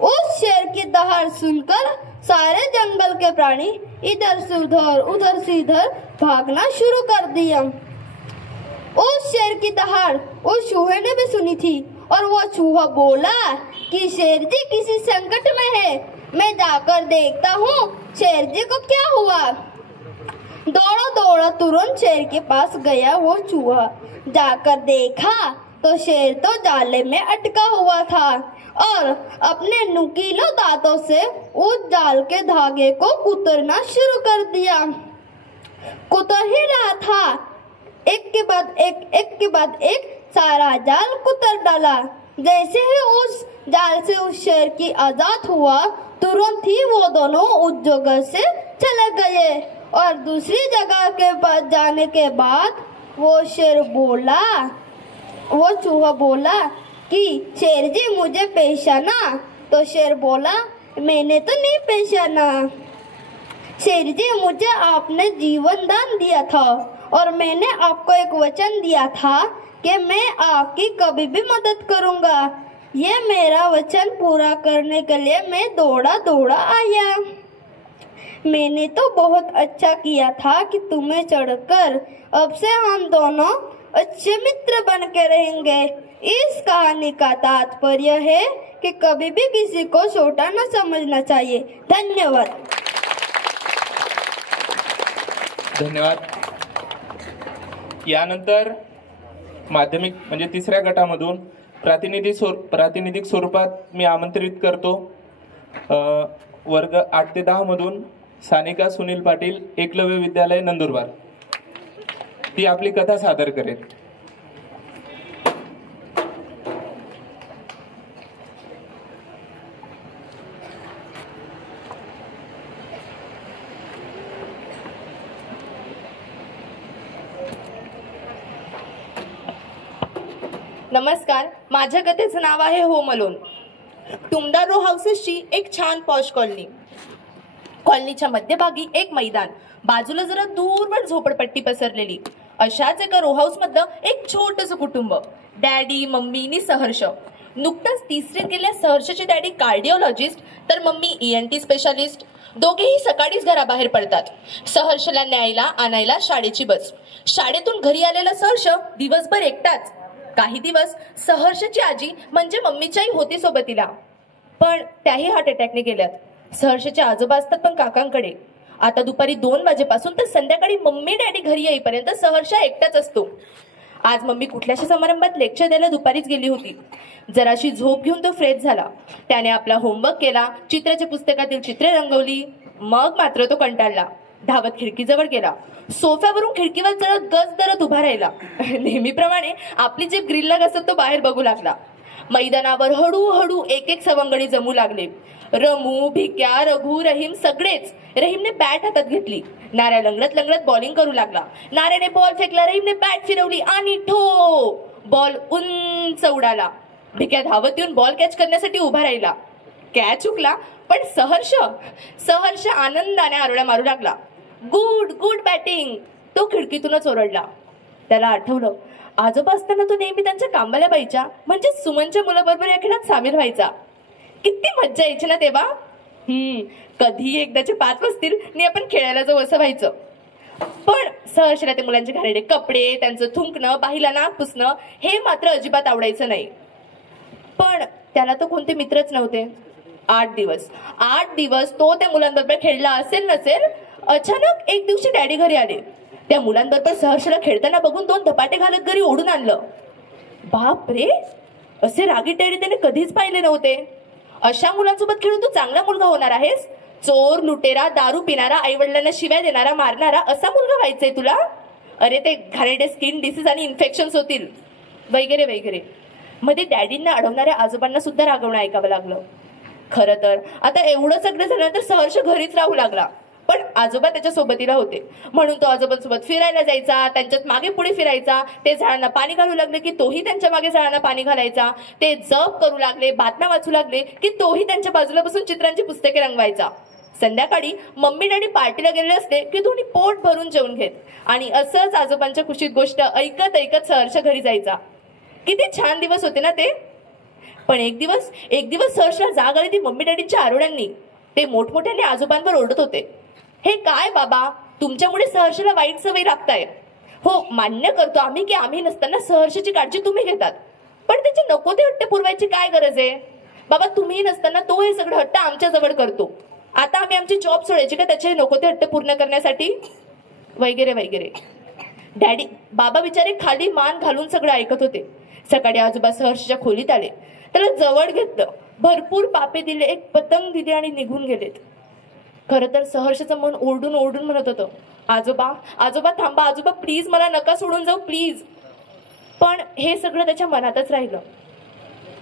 उस शेर की दहाड़ सुनकर सारे जंगल के प्राणी इधर से उधर से इधर भागना शुरू कर दिया। उस शेर की दहाड़ उस चूहे ने भी सुनी थी और वो चूहा बोला कि शेर जी किसी संकट में है, मैं जाकर देखता हूँ शेर जी को क्या हुआ। दौड़ा दौड़ा तुरंत शेर के पास गया। वो चूहा जाकर देखा तो शेर तो जाले में अटका हुआ था और अपने नुकीले दांतों से उस जाल के धागे को कुतरना शुरू कर दिया। कुतर ही रहा था, एक के बाद एक सारा जाल कुतर डाला। जैसे ही उस जाल से उस शेर की आजाद हुआ, तुरंत ही वो दोनों उस जगह से चले गए और दूसरी जगह के पास जाने के बाद वो चूहा बोला कि शेर जी मुझे पहचाना? तो शेर बोला मैंने तो नहीं पहचाना। शेर जी मुझे आपने जीवन दान दिया था और मैंने आपको एक वचन दिया था कि मैं आपकी कभी भी मदद करूंगा। ये मेरा वचन पूरा करने के लिए मैं दौड़ा दौड़ा आया। मैंने तो बहुत अच्छा किया था कि तुम्हें चढ़कर। अब से हम दोनों अच्छे मित्र बन के रहेंगे। इस कहानी का तात्पर्य है कि कभी भी किसी को छोटा न समझना चाहिए। धन्यवाद। धन्यवाद। यानंतर माध्यमिक म्हणजे तिसऱ्या गटामधून प्रातिनिधिक स्वरूपात मी आमंत्रित करतो वर्ग 8 ते 10 मधून सानिका सुनील पाटील, एकलव्य विद्यालय नंदुरबार। ती आपली कथा सादर करेल। नमस्कार, माझ्या कथेचं नाव आहे होम अलोन। टुमदार रो हाऊसेसची एक छान पॉश कॉलनी। कॉलनीच्या मध्यभागी एक मैदान, बाजूला जरा दूरवर झोपडपट्टी पसरलेली. अशाच एका रो हाऊस मधलं एक छोटंसं कुटुंब. डॅडी, मम्मी आणि सहर्ष. नुकताच तिसरीत गेल्या सहर्षचे डॅडी कार्डिओलॉजिस्ट तर मम्मी ENT स्पेशालिस्ट. दोघेही सकाळीच घराबाहेर पडतात. सहर्षला न्यायला आणायला शाळेची बस. शाळेतून घरी आलेला सहर्ष दिवसभर एकटाच. काही दिवस सहर्षची आजी म्हणजे मम्मीच्याही होती सोबतीला, पण त्याही हार्ट अटॅकने गेल्यात. सहर्षचे आजोबा असतात पण काकांकडे. आता दुपारी 2 वाजेपासून तर संध्याकाळी मम्मी डॅडी घरी येईपर्यंत सहर्ष एकटाच असतो. आज मम्मी कुठल्याशा समारंभात लेक्चर द्यायला दुपारीच गेली होती. जराशी झोप घेऊन तो फ्रेश झाला. त्याने आपला होमवर्क केला, चित्राच्या पुस्तकातील चित्रे रंगवली. मग मात्र तो कंटाळला. धावत खिडकीजवळ गेला. सोफ्यावरून खिडकीवर चढत गज धरत उभा राहिला. नेहमीप्रमाणे आपली जीभ ग्रिलला घसत तो बाहेर बघू लागला. मैदानावर हळूहळू एक एक सवंगडी जमू लागले. रमू, भिक्या, रघु, रहीम सगळेच. रहीमने बॅट हातात घेतली. नाऱ्या लंगडत लंगडत बॉलिंग करू लागला. नाऱ्याने बॉल फेकला. रहीमने बॅट फिरवली आणि ठो, बॉल उंच उडाला. भिक्या धावत येऊन बॉल कॅच करण्यासाठी उभा राहिला. कॅच चुकला, पण सहर्ष आनंदाने आरोळ्या मारू लागला. गुड गुड बॅटिंग, तो खिडकीतूनच ओरडला. त्याला आठवलं, आजोबा असताना तो नेहमी त्यांच्या कामवाल्या बाईच्या म्हणजे सुमनच्या मुलाबरोबर या खेळात सामील व्हायचा. किती मज्जा यायची ना तेव्हा. कधी एकदाचे 5 वाजतील आणि आपण खेळायला जाऊ असं व्हायचं. पण सहर्षला ते मुलांचे घाणेरडे कपडे, त्यांचं थुंकणं, बाहीला नाक पुसणं हे मात्र अजिबात आवडायचं नाही. पण त्याला तर कोणते मित्रच नव्हते. 8 दिवस तो त्या मुलांबरोबर खेळला असेल नसेल. अचानक एक दिवशी डॅडी घरी आले. त्या मुलांबरोबर सहर्षला खेळताना बघून 2 धपाटे घालत घरी ओढून आणलं. बाप रे, असे रागीट डॅडी त्याने कधीच पाहिले नव्हते. अशा मुलांसोबत खेळून तू चांगला मुलगा होणार आहेस. चोर, लुटेरा, दारू पिणारा, आई वडिलांना शिव्या देणारा, मारणारा असा मुलगा व्हायचंय तुला. अरे ते घाणेरडे स्किन डिसीज आणि इन्फेक्शन्स होतील वगैरे वगैरे. मध्ये डॅडींना अडवणाऱ्या आजोबांना सुद्धा रागवणं ऐकावं लागलं. खरं तर आता एवढं सगळं झाल्यानंतर सहर्ष घरीच राहू लागला. पण आजोबा त्याच्या सोबतीला होते म्हणून तो आजोबांसोबत फिरायला जायचा, त्यांच्यात मागे पुढे फिरायचा. ते झाडांना पाणी घालू लागले की तोही त्यांच्या मागे झाडांना पाणी घालायचा. ते जप करू लागले, बातम्या वाचू लागले की तोही त्यांच्या बाजूला बसून चित्रांची पुस्तके रंगवायचा. संध्याकाळी मम्मी डॅडी पार्टीला गेलेले असते की दोन्ही पोट भरून जेवून घेत. आणि असंच आजोबांच्या खुशीत गोष्ट ऐकत ऐकत सहर्ष घरी जायचा. किती छान दिवस होते ना ते. पण एक दिवस सहर्षला जाग आली ती मम्मी डॅडीच्या आरोड्यांनी. ते मोठमोठ्याने आजोबांवर ओरडत होते, हे काय बाबा, तुमच्यामुळे सहर्षला वाईट सवय लागताय. हो मान्य करतो आम्ही की आम्ही नसताना सहर्षची काळजी तुम्ही घेतात, पण त्याचे नको ते हट्ट पुरवायची काय गरज आहे बाबा. तुम्ही नसताना तो हे सगळं हट्ट आमच्या जवळ करतो. आता आम्ही आमची जॉब सोडायची का त्याचे नको ते हट्ट पूर्ण करण्यासाठी वगैरे वगैरे. डॅडी बाबा बिचारे खाली मान घालून सगळं ऐकत होते. सकाळी आजोबा सहर्षच्या खोलीत आले. त्याला जवळ घेतलं, भरपूर पापे दिले, एक पतंग दिली आणि निघून गेलेत. खरं तर सहर्षचं मन ओरडून ओरडून म्हणत होतं, आजोबा आजोबा थांबा, आजोबा प्लीज मला नका सोडून जाऊ प्लीज. पण हे सगळं त्याच्या मनातच राहिलं.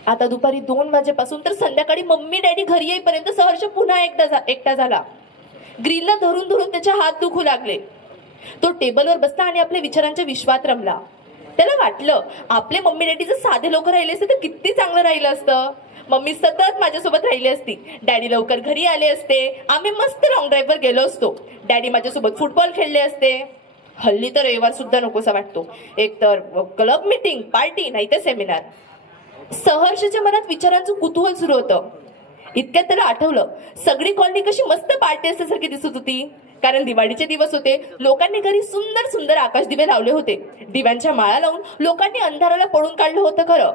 आता दुपारी 2 वाजेपासून तर संध्याकाळी मम्मी डॅडी घरी येईपर्यंत सहर्ष पुन्हा एकटा झाला. ग्रीलला धरून धरून त्याचे हात दुखू लागले. तो टेबलवर बसला आणि आपल्या विचारांच्या विश्वात रमला. त्याला वाटलं आपले मम्मी डॅडी जर साधे लोक राहिले असते तर किती चांगलं राहिलं असतं. मम्मी सतत माझ्यासोबत राहिली असती, डॅडी लवकर घरी आले असते, आम्ही मस्त लॉंग ड्राईव्हवर गेलो असतो, डॅडी माझ्यासोबत फुटबॉल खेळले असते. हल्ली तर रविवार सुद्धा नकोसा वाटतो. एक तर क्लब मीटिंग, पार्टी, नाही तर सेमिनार. सहर्षच्या मनात विचारांचं कुतूहल सुरू होतं. इतक्यात त्याला आठवलं, सगळी कॉलनी कशी मस्त पार्टी असल्यासारखी दिसत होती. कारण दिवाळीचे दिवस होते. लोकांनी घरी सुंदर सुंदर आकाश दिवे लावले होते. दिव्यांच्या माळा लावून लोकांनी अंधाराला पळून काढलं होतं खरं.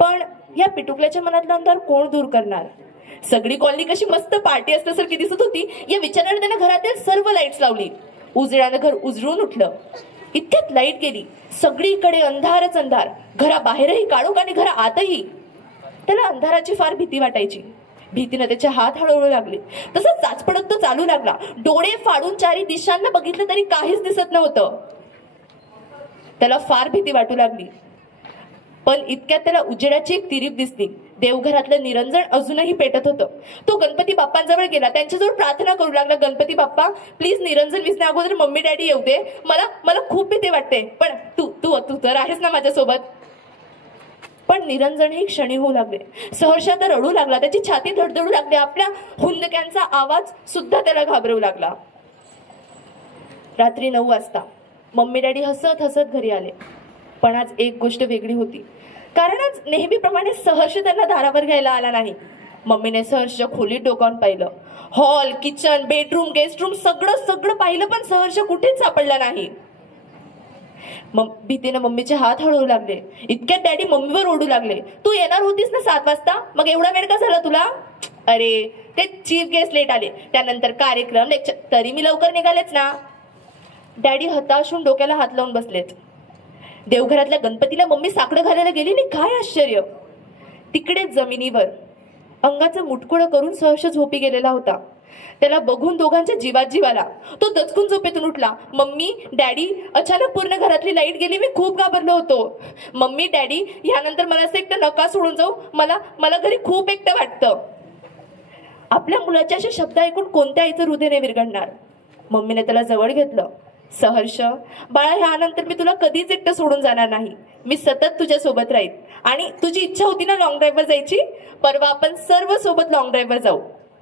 पण या पिटुकल्याच्या मनातला अंधार कोण दूर करणार. सगळी कॉलनी कशी मस्त पार्टी असल्यासारखी दिसत होती या विचाराने त्याने घरातील सर्व लाईट्स लावली. उजळ्यानं घर उजळून उठलं. इतक्यात लाईट गेली. सगळीकडे अंधारच अंधार. घराबाहेरही काळोख आणि घरा आतही. त्याला अंधाराची फार भीती वाटायची. भीतीनं त्याचे हात हळूहळू लागले. तसंच चाचपडत तो चालू लागला. डोळे फाडून चारी दिशांना बघितलं तरी काहीच दिसत नव्हतं. त्याला फार भीती वाटू लागली. पण इतक्यात त्याला उजेडाची एक तिरीप दिसली. देवघरातलं निरंजन अजूनही पेटत होतं. तो गणपती बाप्पांजवळ गेला. त्यांच्याजवळ प्रार्थना करू लागला, गणपती बाप्पा प्लीज निरंजन विसण्या अगोदर मम्मी डॅडी येऊ दे. मला खूप भीती वाटते, पण तू तर आहेस ना माझ्यासोबत. पण निरंजन हे क्षणी होऊ लागले. सहर्ष तर रडू लागला, त्याची छाती धडधडू लागली. आपल्या हुंदक्यांचा आवाज सुद्धा त्याला घाबरवू लागला. रात्री 9 वाजता मम्मी डॅडी हसत हसत घरी आले. पण आज एक गोष्ट वेगळी होती, कारण आज नेहमीप्रमाणे सहर्ष त्यांना दारावर घ्यायला आला नाही. मम्मीने सहर्षच्या खोलीत डोकावून पाहिलं. Hall, kitchen, bedroom, guest room सगळं पाहिलं, पण सहर्ष कुठेच सापडला नाही. भीतीने मम्मीचे हात हळवू लागले. इतक्यात डॅडी मम्मीवर ओरडू लागले, तू येणार होतीस ना 7 वाजता, मग एवढा वेळ का झाला तुला? अरे ते चीफ गेस्ट लेट आले, त्यानंतर कार्यक्रम, लेक्चर, तरी मी लवकर निघालेच ना. डॅडी हताश होऊन डोक्याला हात लावून बसलेत. देवघरातल्या गणपतीला मम्मी साकडं घालायला गेली आणि काय आश्चर्य, तिकडेच जमिनीवर अंगाचं मुटकुळं करून सहर्ष झोपी गेलेला होता. त्याला बघून दोघांच्या जीवात जीव आला. तो दचकून झोपेतून उठला. मम्मी, डॅडी, अचानक पूर्ण घरातली लाईट गेली. मी खूप घाबरलो होतो. मम्मी, डॅडी, यानंतर मला असं एकटं नका सोडून जाऊ, मला घरी खूप एकटं वाटतं. आपल्या मुलाचे असे शब्द ऐकून कोणत्या आईचं हृदय नाही विरघळणार. मम्मीने त्याला जवळ घेतलं. सहर्ष बाळा, ह्यानंतर मी तुला कधीच एकटं सोडून जाणार नाही. मी सतत तुझ्या सोबत राहील. आणि तुझी इच्छा होती ना लॉंग ड्राईव्हवर जायची, परवा आपण सर्व सोबत लॉंग ड्राईव्हवर जाऊ.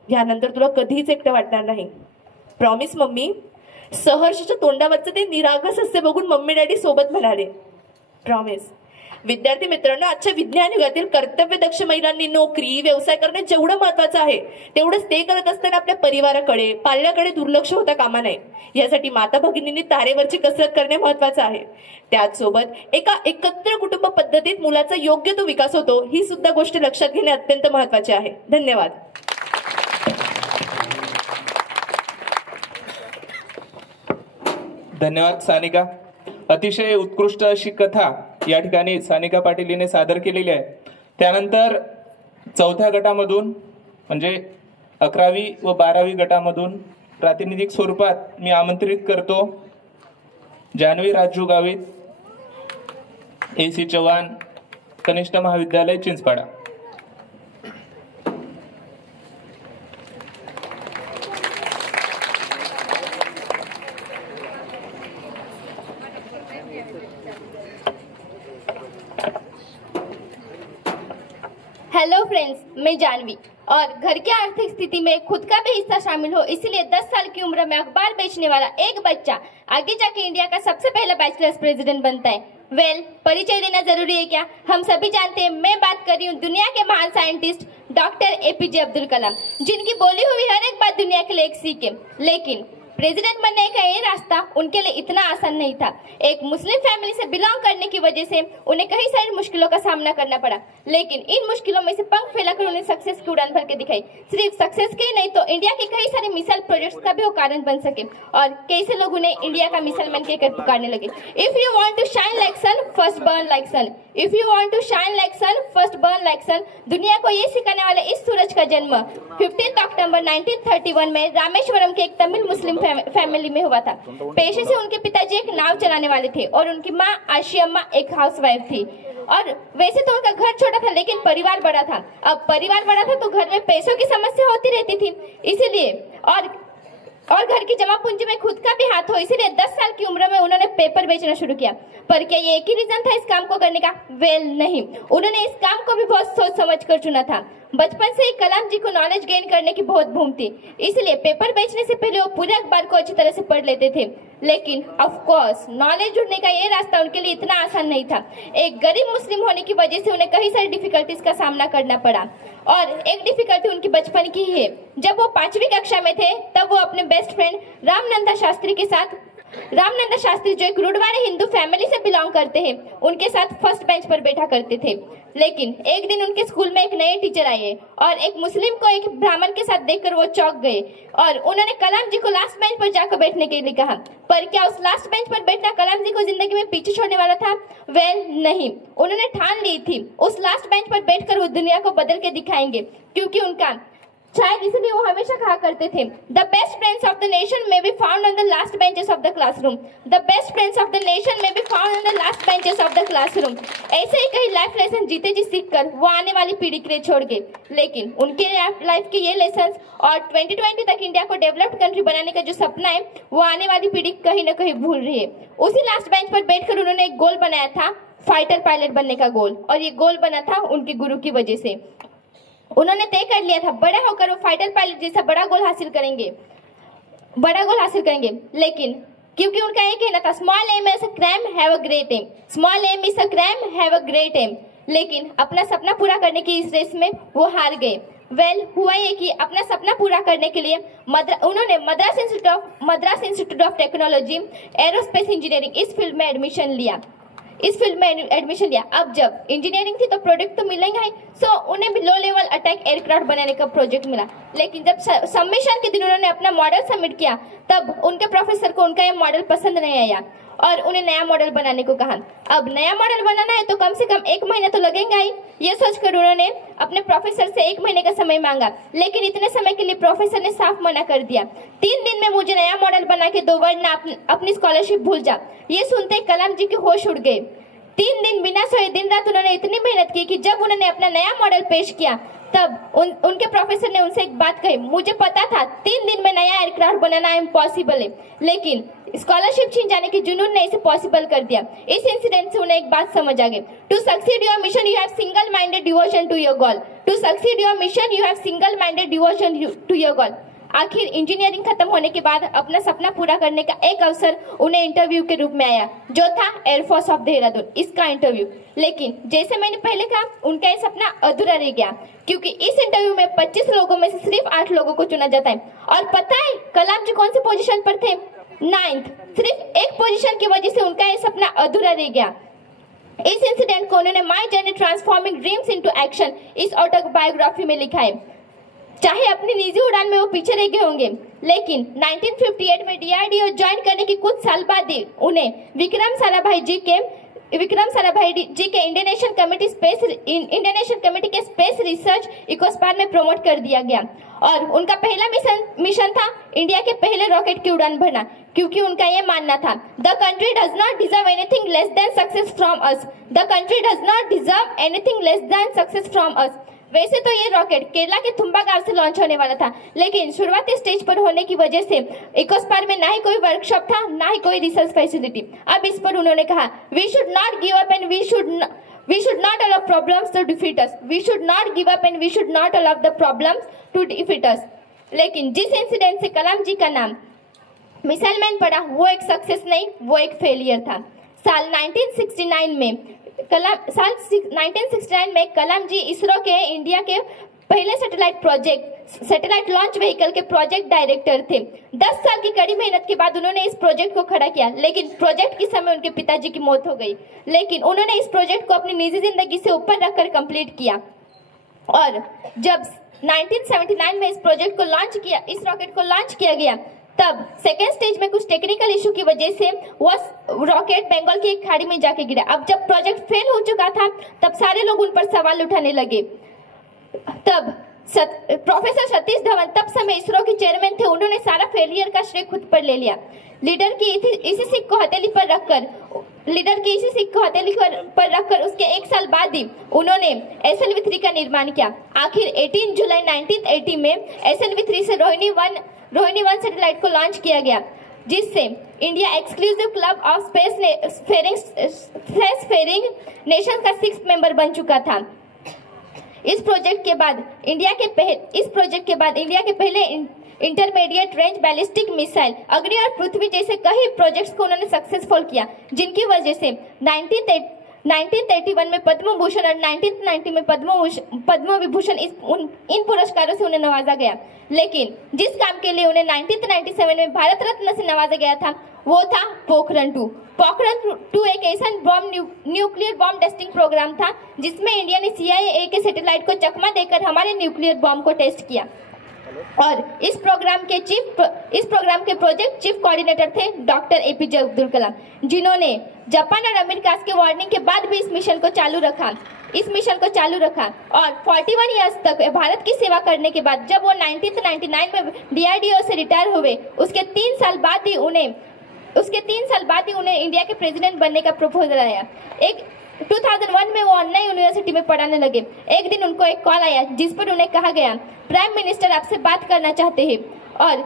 यानंतर तुला कधीच एकटं वाटणार नाही. Promise mummy. सहर्षच्या तोंडावरचं ते निरागस हास्य बघून मम्मी डॅडी सोबत म्हणाले, प्रॉमिस. विद्यार्थी मित्रांनो, आजच्या विज्ञान युगातील कर्तव्यदक्ष महिलांनी नोकरी, व्यवसाय करणे जेवढं महत्वाचं आहे, तेवढंच ते करत असताना आपल्या परिवाराकडे, पाल्याकडे दुर्लक्ष होता कामा नये. यासाठी माता भगिनींनी तारेवरची कसरत करणे महत्वाचं आहे. त्याचसोबत एका एकत्र कुटुंब पद्धतीत मुलाचा योग्य तो विकास होतो, ही सुद्धा गोष्ट लक्षात घेणे अत्यंत महत्वाचे आहे. धन्यवाद. धन्यवाद सानिका. अतिशय उत्कृष्ट अशी कथा या ठिकाणी सानिका पाटील हिने सादर केलेली आहे. त्यानंतर 4थ्या गटामधून म्हणजे 11वी व 12वी गटामधून प्रातिनिधिक स्वरूपात मी आमंत्रित करतो जान्हवी राजू गावित, AC चव्हाण, कनिष्ठ महाविद्यालय चिंचपाडा. हेलो फ्रेंड्स, मैं जानवी और घर की आर्थिक स्थिति में खुद का भी हिस्सा शामिल हो, इसलिए 10 साल की उम्र में अखबार बेचने वाला एक बच्चा आगे जाके इंडिया का सबसे पहला बैचलर्स प्रेसिडेंट बनता है. वेल, परिचय देना जरूरी है क्या? हम सभी जानते हैं. मैं बात कर रही हूँ दुनिया के महान scientist doctor APJ Abdul Kalam, जिनकी बोली हुई हर एक बात दुनिया के लिए एक सीख है. लेकिन प्रेसिडेंट बनने का ये रास्ता उनके लिए इतना आसान नहीं था. एक मुस्लिम फैमिली से बिलोंग करने की वजह से उन्हें कई सारी मुश्किलों का सामना करना पड़ा, लेकिन इन मुश्किलों में से पंख फैलाकर उन्हें सक्सेस की उड़ान भर के दिखाई. सिर्फ सक्सेस के ही नहीं तो इंडिया के कई सारे मिसाइल प्रोजेक्ट्स का भी वो कारण बन सके और कैसे लोग उन्हें इंडिया का मिसाइल मैन कहकर पुकारने लगे. If you want to shine like sun, first burn like sun. If you want to shine like sun, first burn like sun. दुनिया को ये सिखाने वाले इस सूरज का जन्म 15 अक्टूबर 1931 में रामेश्वरम के एक तमिल मुस्लिम फैमिली में हुआ था. पेशे से उनके पिताजी एक नाव चलाने वाले थे और उनकी माँ आशी अम्मा एक हाउसवाइफ थी. और वैसे तो उनका घर छोटा था, लेकिन परिवार बड़ा था. अब परिवार बड़ा था तो घर में पैसों की समस्या होती रहती थी, इसीलिए और घर की जमा पूंजी में खुद का भी हाथ हो, इसीलिए 10 साल की उम्र में उन्होंने पेपर बेचना शुरू किया. पर क्या ये एक ही रीजन था इस काम को करने का? वेल नहीं, उन्होंने इस काम को भी बहुत सोच समझ कर चुना था. बचपन से ही कलाम जी को नॉलेज गेन करने की बहुत भूख थी, इसलिए पेपर बेचने से पहले वो पूरे अखबार को अच्छी तरह से पढ़ लेते थे. लेकिन ऑफ कोर्स नॉलेज ढूंढने का ये रास्ता उनके लिए इतना आसान नहीं था. एक गरीब मुस्लिम होने की वजह से उन्हें कई सारी डिफिकल्टीज का सामना करना पड़ा और एक डिफिकल्टी उनकी बचपन की ही है. जब वो 5वीं कक्षा में थे तब वो अपने बेस्ट फ्रेंड रामनंदा शास्त्री जो एक रुडवाड़े हिंदू फैमिली से बिलोंग करते हैं, उनके साथ फर्स्ट बेंच पर बैठा करते थे. लेकिन एक दिन उनके स्कूल में एक नए टीचर आए और एक मुस्लिम को एक ब्राह्मण के साथ देखकर वो चौंक गए और उन्होंने कलाम जी को लास्ट बेंच पर जाकर बैठने के लिए कहा. पर क्या उस लास्ट बेंच पर बैठना कलाम जी को जिंदगी में पीछे छोड़ने वाला था? वेल नहीं, उन्होंने ठान ली थी उस लास्ट बेंच पर बैठकर वो दुनिया को बदल के दिखाएंगे, क्योंकि उनका शायद इसलिए वो हमेशा कहा करते थे, the best friends of the nation may be found on the last benches of the classroom. The best friends of the nation may be found on the last benches of the classroom. ऐसे ही कई लाइफ लेसन जीते जी सीखकर वो आने वाली पीढ़ी के लिए छोड़ गए. लेकिन उनके लाइफ के ये लेसन और 2020 तक इंडिया को डेवलप्ड कंट्री बनाने का जो सपना है वो आने वाली पीढ़ी कहीं ना कहीं भूल रही है. उसी लास्ट बेंच पर बैठकर उन्होंने एक गोल बनाया था फाइटर पायलट बनने का गोल, और ये गोल बना था उनके गुरु की वजह से। उन्होंने तय कर लिया था बड़ा होकर वो फाइटर पायलट जैसा बड़ा गोल हासिल करेंगे। लेकिन क्योंकि उनका एक कहना था, small aim is a crime have a great aim, small aim is a crime have a great aim. लेकिन अपना सपना पूरा करने की इस रेस में वो हार गए। हुआ ये कि अपना सपना पूरा करने के लिए उन्होंने Madras institute of technology aerospace engineering is field में एडमिशन लिया। अब जब इंजीनियरिंग थी तो प्रोजेक्ट तो मिलेगा ही, सो उन्हें भी लो लेवल अटैक एयरक्राफ्ट बनाने का प्रोजेक्ट मिला। लेकिन जब सबमिशन के दिन उन्होंने अपना मॉडल सबमिट किया तब उनके प्रोफेसर को उनका ये मॉडल पसंद नहीं आया और उन्हें नया मॉडल बनाने को कहा। अब नया मॉडल बनाना है तो कम से कम 1 महीना तो लगेगा ही। ये सोचकर उन्होंने अपने प्रोफेसर से 1 महीने का समय मांगा, लेकिन इतने समय के लिए प्रोफेसर ने साफ मना कर दिया। 3 दिन में मुझे नया मॉडल बना के दो, वरना अपनी स्कॉलरशिप भूल जा। ये सुनते कलाम जी के होश उड़ गए। 3 दिन बिना सोए दिन रात उन्होंने इतनी मेहनत की कि जब उन्होंने अपना नया मॉडल पेश किया तब उनके प्रोफेसर ने उनसे एक बात कही, मुझे पता था 3 दिन में नया एयरक्राफ्ट बनाना इम्पॉसिबल है, लेकिन स्कॉलरशिप छीन जाने के जुनून ने इसे पॉसिबल कर दिया। इस इंसिडेंट से उन्हें एक बात समझ आ गई, to succeed your mission you have single minded devotion to your goal. To succeed your mission you have single minded devotion to your goal. आखिर इंजीनियरिंग खत्म होने के बाद अपना सपना पूरा करने का एक अवसर उन्हें इंटरव्यू के रूप में आया, जो था एयरफोर्स ऑफ देहरादून, इसका इंटरव्यू। लेकिन जैसे मैंने पहले कहा, उनका ये सपना अधूरा रह गया, क्योंकि इस इंटरव्यू में 25 लोगों में से सिर्फ 8 लोगों को चुना जाता है। और पता है कलाम जी कौन सी पोजीशन पर थे? 9th। सिर्फ एक पोजीशन की वजह से उनका ये सपना अधूरा रह गया। इस इंसिडेंट को उन्होंने my journey transforming dreams into action is autobiography में लिखा है। चाहे अपनी निजी उड़ान में वो पीछे रह गए होंगे, लेकिन 1958 में डीआरडीओ ज्वाइन करने के कुछ साल बाद ही उन्हें विक्रम साराभाई जी के इंडोनेशियन कमेटी के स्पेस रिसर्च इकोस्पार में प्रमोट कर दिया गया। और उनका पहला मिशन था इंडिया के पहले रॉकेट की उड़ान भरना, क्योंकि उनका यह मानना था, the country does not deserve anything less than success from us. The country does not deserve anything less than success from us. वैसे तो ये रॉकेट केरला के थुम्बा गांव से लॉन्च होने वाला था, लेकिन शुरुआती स्टेज पर होने की वजह से इकोस्पार में ना ही कोई वर्कशॉप था, ना ही कोई रिसर्च फैसिलिटी। अब इस पर उन्होंने कहा, we should not give up and we should not allow problems to defeat us. We should not give up and we should not allow the problems to defeat us. लेकिन जिस इंसिडेंट से कलाम जी का नाम मिसाइल मैन पड़ा, वो एक सक्सेस नहीं, वो एक फेलियर था। साल 1969 में कलाम जी इसरो के इंडिया के पहले सैटेलाइट लॉन्च व्हीकल के प्रोजेक्ट डायरेक्टर थे। 10 साल की कड़ी मेहनत के बाद उन्होंने इस प्रोजेक्ट को खड़ा किया, लेकिन प्रोजेक्ट के समय उनके पिताजी की मौत हो गई। लेकिन उन्होंने इस प्रोजेक्ट को अपनी निजी जिंदगी से ऊपर रखकर कंप्लीट किया। और जब 1979 में इस रॉकेट को लॉन्च किया गया, तब सेकेंड स्टेज में कुछ टेक्निकल इशू की वजह से वो रॉकेट बंगाल की एक खाड़ी में जाके गिरा। अब जब प्रोजेक्ट फेल हो चुका था, तब सारे लोग उन पर सवाल उठाने लगे। तब प्रोफेसर सतीश धवन तब समय इसरो के चेयरमैन थे, उन्होंने सारा फेलियर का श्रेय खुद पर ले लिया। लीडर की इसी सिक्क को हथेली पर रखकर उसके 1 साल बाद ही उन्होंने SLV-3 का निर्माण किया। आखिर 18 जुलाई 1980 में SLV-3 से रोहिणी 1 सैटेलाइट को लॉन्च किया गया, जिससे India exclusive club of space faring nation का 6th मेंबर बन चुका था। इस प्रोजेक्ट के बाद इंडिया के पहले इंटरमीडिएट रेंज बैलिस्टिक मिसाइल अग्नि और पृथ्वी जैसे कई प्रोजेक्ट्स को उन्होंने सक्सेसफुल किया, जिनकी वजह से 1981 में पद्म भूषण और 1990 में पद्म विभूषण इन पुरस्कारों से उन्हें नवाजा गया। लेकिन जिस काम के लिए उन्हें 1997 में भारत रत्न से नवाजा गया था, वो था पोखरण 2। पोखरण 2 एक ऐसा न्यूक्लियर बॉम्ब टेस्टिंग प्रोग्राम था, जिसमें इंडिया ने CIA के सैटेलाइट को चकमा देकर हमारे न्यूक्लियर बॉम्ब को टेस्ट किया। और इस प्रोग्राम के प्रोजेक्ट चीफ कोऑर्डिनेटर थे डॉक्टर APJ अब्दुल कलाम, जिन्होंने जापान और अमेरिका के वार्निंग के बाद भी इस मिशन को चालू रखा। और 41 इयर्स तक भारत की सेवा करने के बाद जब वो 1999 में DRDO से रिटायर हुए, उसके 3 साल बाद ही उन्हें इंडिया के प्रेसिडेंट बनने का प्रपोजल आया। 2001 में वो अन्ना यूनिवर्सिटी में पढ़ाने लगे। एक दिन उनको एक कॉल आया, जिस पर उन्हें कहा गया, प्राइम मिनिस्टर आपसे बात करना चाहते हैं। और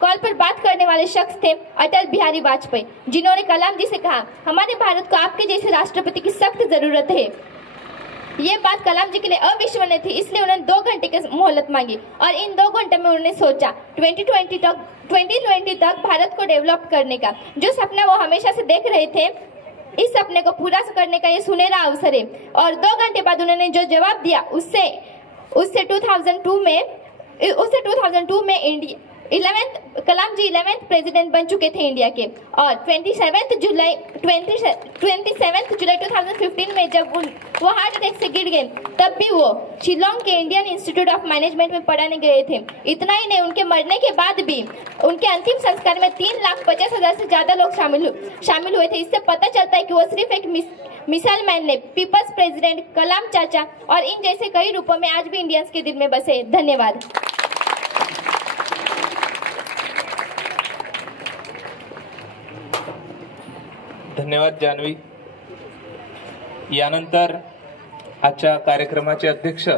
कॉल पर बात करने वाले शख्स थे अटल बिहारी वाजपेयी, जिन्होंने कलाम जी से कहा, हमारे भारत को आपके जैसे राष्ट्रपति की सख्त जरूरत है। ये बात कलाम जी के लिए अविश्वसनीय थी, इसलिए उन्होंने 2 घंटे की मोहलत मांगी और इन 2 घंटे में उन्होंने सोचा 2020 तक भारत को डेवलप करने का जो सपना वो हमेशा से देख रहे थे, इस सपने को पूरा करने का ये सुनहरा अवसर है। और 2 घंटे बाद उन्होंने जो जवाब दिया उससे 2002 में इंडिया 11th कलाम जी 11th प्रेसिडेंट बन चुके थे इंडिया के। और 27 जुलाई 2015 में जब वो हार्ट अटैक से गिर गए, तब भी वो शिलोंग के इंडियन इंस्टीट्यूट ऑफ मैनेजमेंट में पढ़ाने गए थे। इतना ही नहीं, उनके मरने के बाद भी उनके अंतिम संस्कार में 3,50,000 से ज्यादा लोग शामिल हुए थे। इससे पता चलता है कि वो सिर्फ एक मिसाल मैन ने, पीपल्स प्रेसिडेंट कलाम चाचा और इन जैसे कई रूपों में आज भी इंडियंस के दिल में बसे। धन्यवाद। धन्यवाद जान्हवी। यानंतर आजच्या कार्यक्रमाचे अध्यक्ष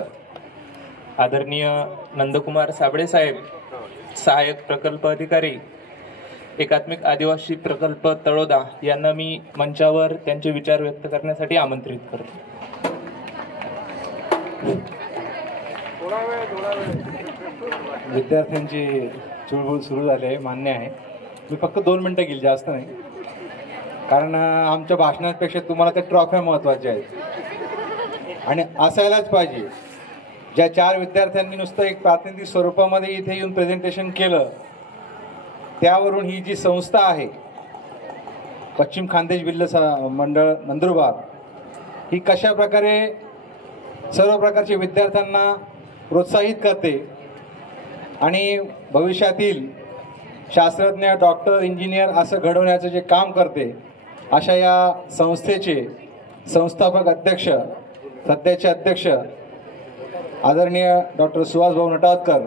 आदरणीय नंदकुमार साबळे साहेब, सहाय्यक प्रकल्प अधिकारी एकात्मिक आदिवासी प्रकल्प तळोदा, यांना मी मंचावर त्यांचे विचार व्यक्त करण्यासाठी आमंत्रित करतो। विद्यार्थ्यांची चुळबुळ सुरू झाली आहे, मान्य आहे। मी फक्त 2 मिनिटं घेईल, जास्त नाही, कारण आमच्या भाषणापेक्षा तुम्हाला त्या ट्रॉफ्या महत्त्वाच्या आहेत आणि असायलाच पाहिजे। ज्या 4 विद्यार्थ्यांनी नुसतं एक प्रातिनिधिक स्वरूपामध्ये इथे येऊन प्रेझेंटेशन केलं, त्यावरून ही जी संस्था आहे पश्चिम खानदेश भिल्ल मंडळ नंदुरबार, ही कशा प्रकारे सर्व प्रकारच्या विद्यार्थ्यांना प्रोत्साहित करते आणि भविष्यातील शास्त्रज्ञ, डॉक्टर, इंजिनियर असं घडवण्याचं जे काम करते, अशा या संस्थेचे संस्थापक अध्यक्ष, सध्याचे अध्यक्ष आदरणीय डॉक्टर सुहासभाऊ नटावतकर,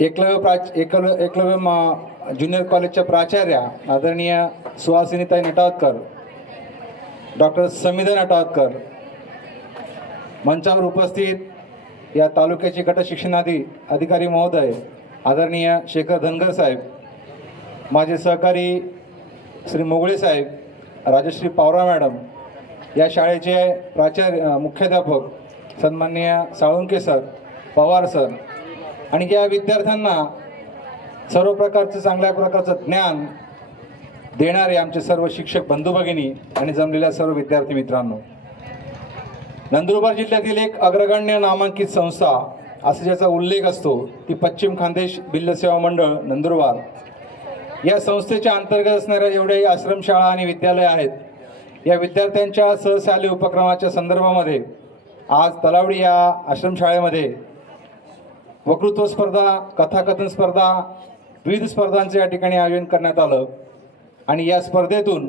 एकलव्य ज्युनियर कॉलेजच्या प्राचार्या आदरणीय सुहासिनीताई नटावतकर, डॉक्टर समिधा नटावतकर, मंचावर उपस्थित या तालुक्याचे गट शिक्षणाधिकारी महोदय आदरणीय शेखर धनगर साहेब, माझे सहकारी श्री मोगळे साहेब, राजश्री पावरा मॅडम, या शाळेचे प्राचार्य मुख्याध्यापक सन्माननीय साळुंके सर, पवार सर, आणि या विद्यार्थ्यांना सर्व प्रकारचं चांगल्या प्रकारचं ज्ञान देणारे आमचे सर्व शिक्षक बंधू भगिनी आणि जमलेल्या सर्व विद्यार्थी मित्रांनो, नंदुरबार जिल्ह्यातील एक अग्रगण्य नामांकित संस्था असं ज्याचा उल्लेख असतो ती पश्चिम खानदेश भिल्ल सेवा मंडळ नंदुरबार। या संस्थेच्या अंतर्गत असणाऱ्या जेवढे आश्रमशाळा आणि विद्यालय आहेत, या विद्यार्थ्यांच्या सहशालेय उपक्रमाच्या संदर्भामध्ये आज तलावडी या आश्रमशाळेमध्ये वक्तृत्व स्पर्धा, कथाकथन स्पर्धा, विविध स्पर्धांचे या ठिकाणी आयोजन करण्यात आलं आणि या स्पर्धेतून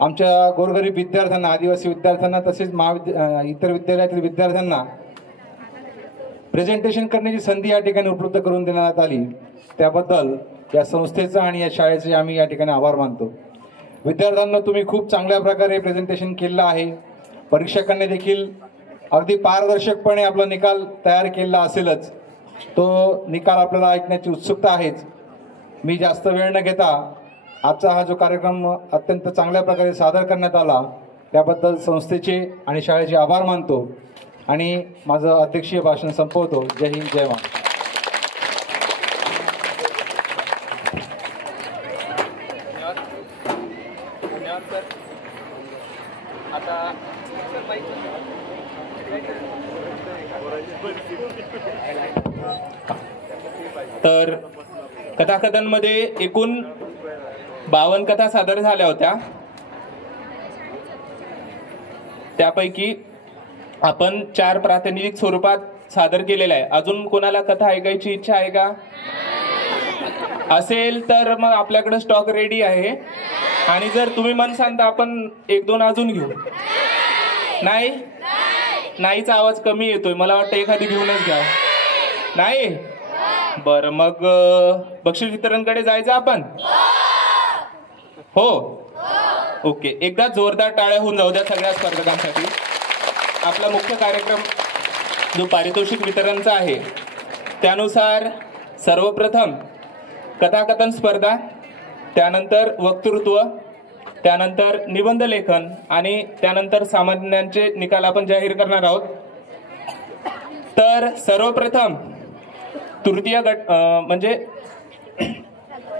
आमच्या गोरगरीब विद्यार्थ्यांना, आदिवासी विद्यार्थ्यांना तसेच इतर विद्यालयातील विद्यार्थ्यांना प्रेझेंटेशन करण्याची संधी या ठिकाणी उपलब्ध करून देण्यात आली। त्याबद्दल या संस्थेचा आणि या शाळेचे आम्ही या ठिकाणी आभार मानतो। विद्यार्थ्यांना तुम्ही खूप चांगल्या प्रकारे प्रेझेंटेशन केलं आहे। परीक्षकांनी देखील अगदी पारदर्शकपणे आपला निकाल तयार केला असेलच, तो निकाल आपल्याला ऐकण्याची उत्सुकता आहेच। मी जास्त वेळ न घेता आजचा हा जो कार्यक्रम अत्यंत चांगल्या प्रकारे सादर करण्यात आला, त्याबद्दल संस्थेचे आणि शाळेचे आभार मानतो आणि माझं अध्यक्षीय भाषण संपवतो। जय हिंद, जय महाराष्ट्र। तर कथाकथनमध्ये एकूण 52 कथा सादर झाल्या होत्या। त्यापैकी आपण 4 प्रातिनिधिक स्वरूपात सादर केलेल्या आहे। अजून कोणाला कथा ऐकायची इच्छा आहे का? असेल तर मग आपल्याकडे स्टॉक रेडी आहे आणि जर तुम्ही म्हणसाल तर आपण 1-2 अजून घेऊ। नाही, नाहीचा आवाज कमी येतोय, मला वाटतं एखादी घेऊनच घ्या। नाही, बरं, मग बक्षीस वितरणकडे जायचं आपण? हो, ओके। एकदा जोरदार टाळ्या होऊन जाऊ द्या सगळ्या स्पर्धकांसाठी। आपला मुख्य कार्यक्रम जो पारितोषिक वितरणचा आहे, त्यानुसार सर्वप्रथम कथाकथन स्पर्धा, त्यानंतर वक्तृत्व, त्यानंतर निबंध लेखन आणि त्यानंतर सामान्यांचे निकाल आपण जाहीर करणार आहोत. तर सर्वप्रथम तृतीय गट म्हणजे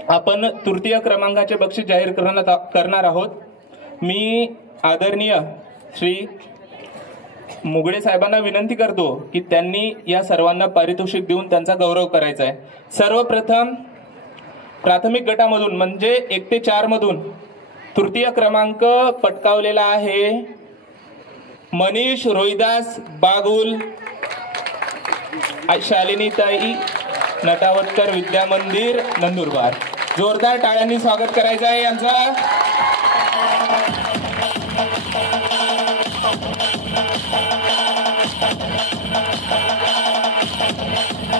आपण तृतीय क्रमांकाचे बक्षीस जाहीर करणार आहोत. मी आदरणीय श्री मुगळे साहेबांना विनंती करतो की त्यांनी या सर्वांना पारितोषिक देऊन त्यांचा गौरव करायचा आहे. सर्वप्रथम प्राथमिक गटामधून म्हणजे 1 ते 4 मधून तृतीय क्रमांक पटकावलेला आहे मनीष रोहिदास बागुल, शालिनीताई नटावतकर विद्या मंदिर नंदुरबार. जोरदार टाळ्यांनी स्वागत करायचं आहे यांचं.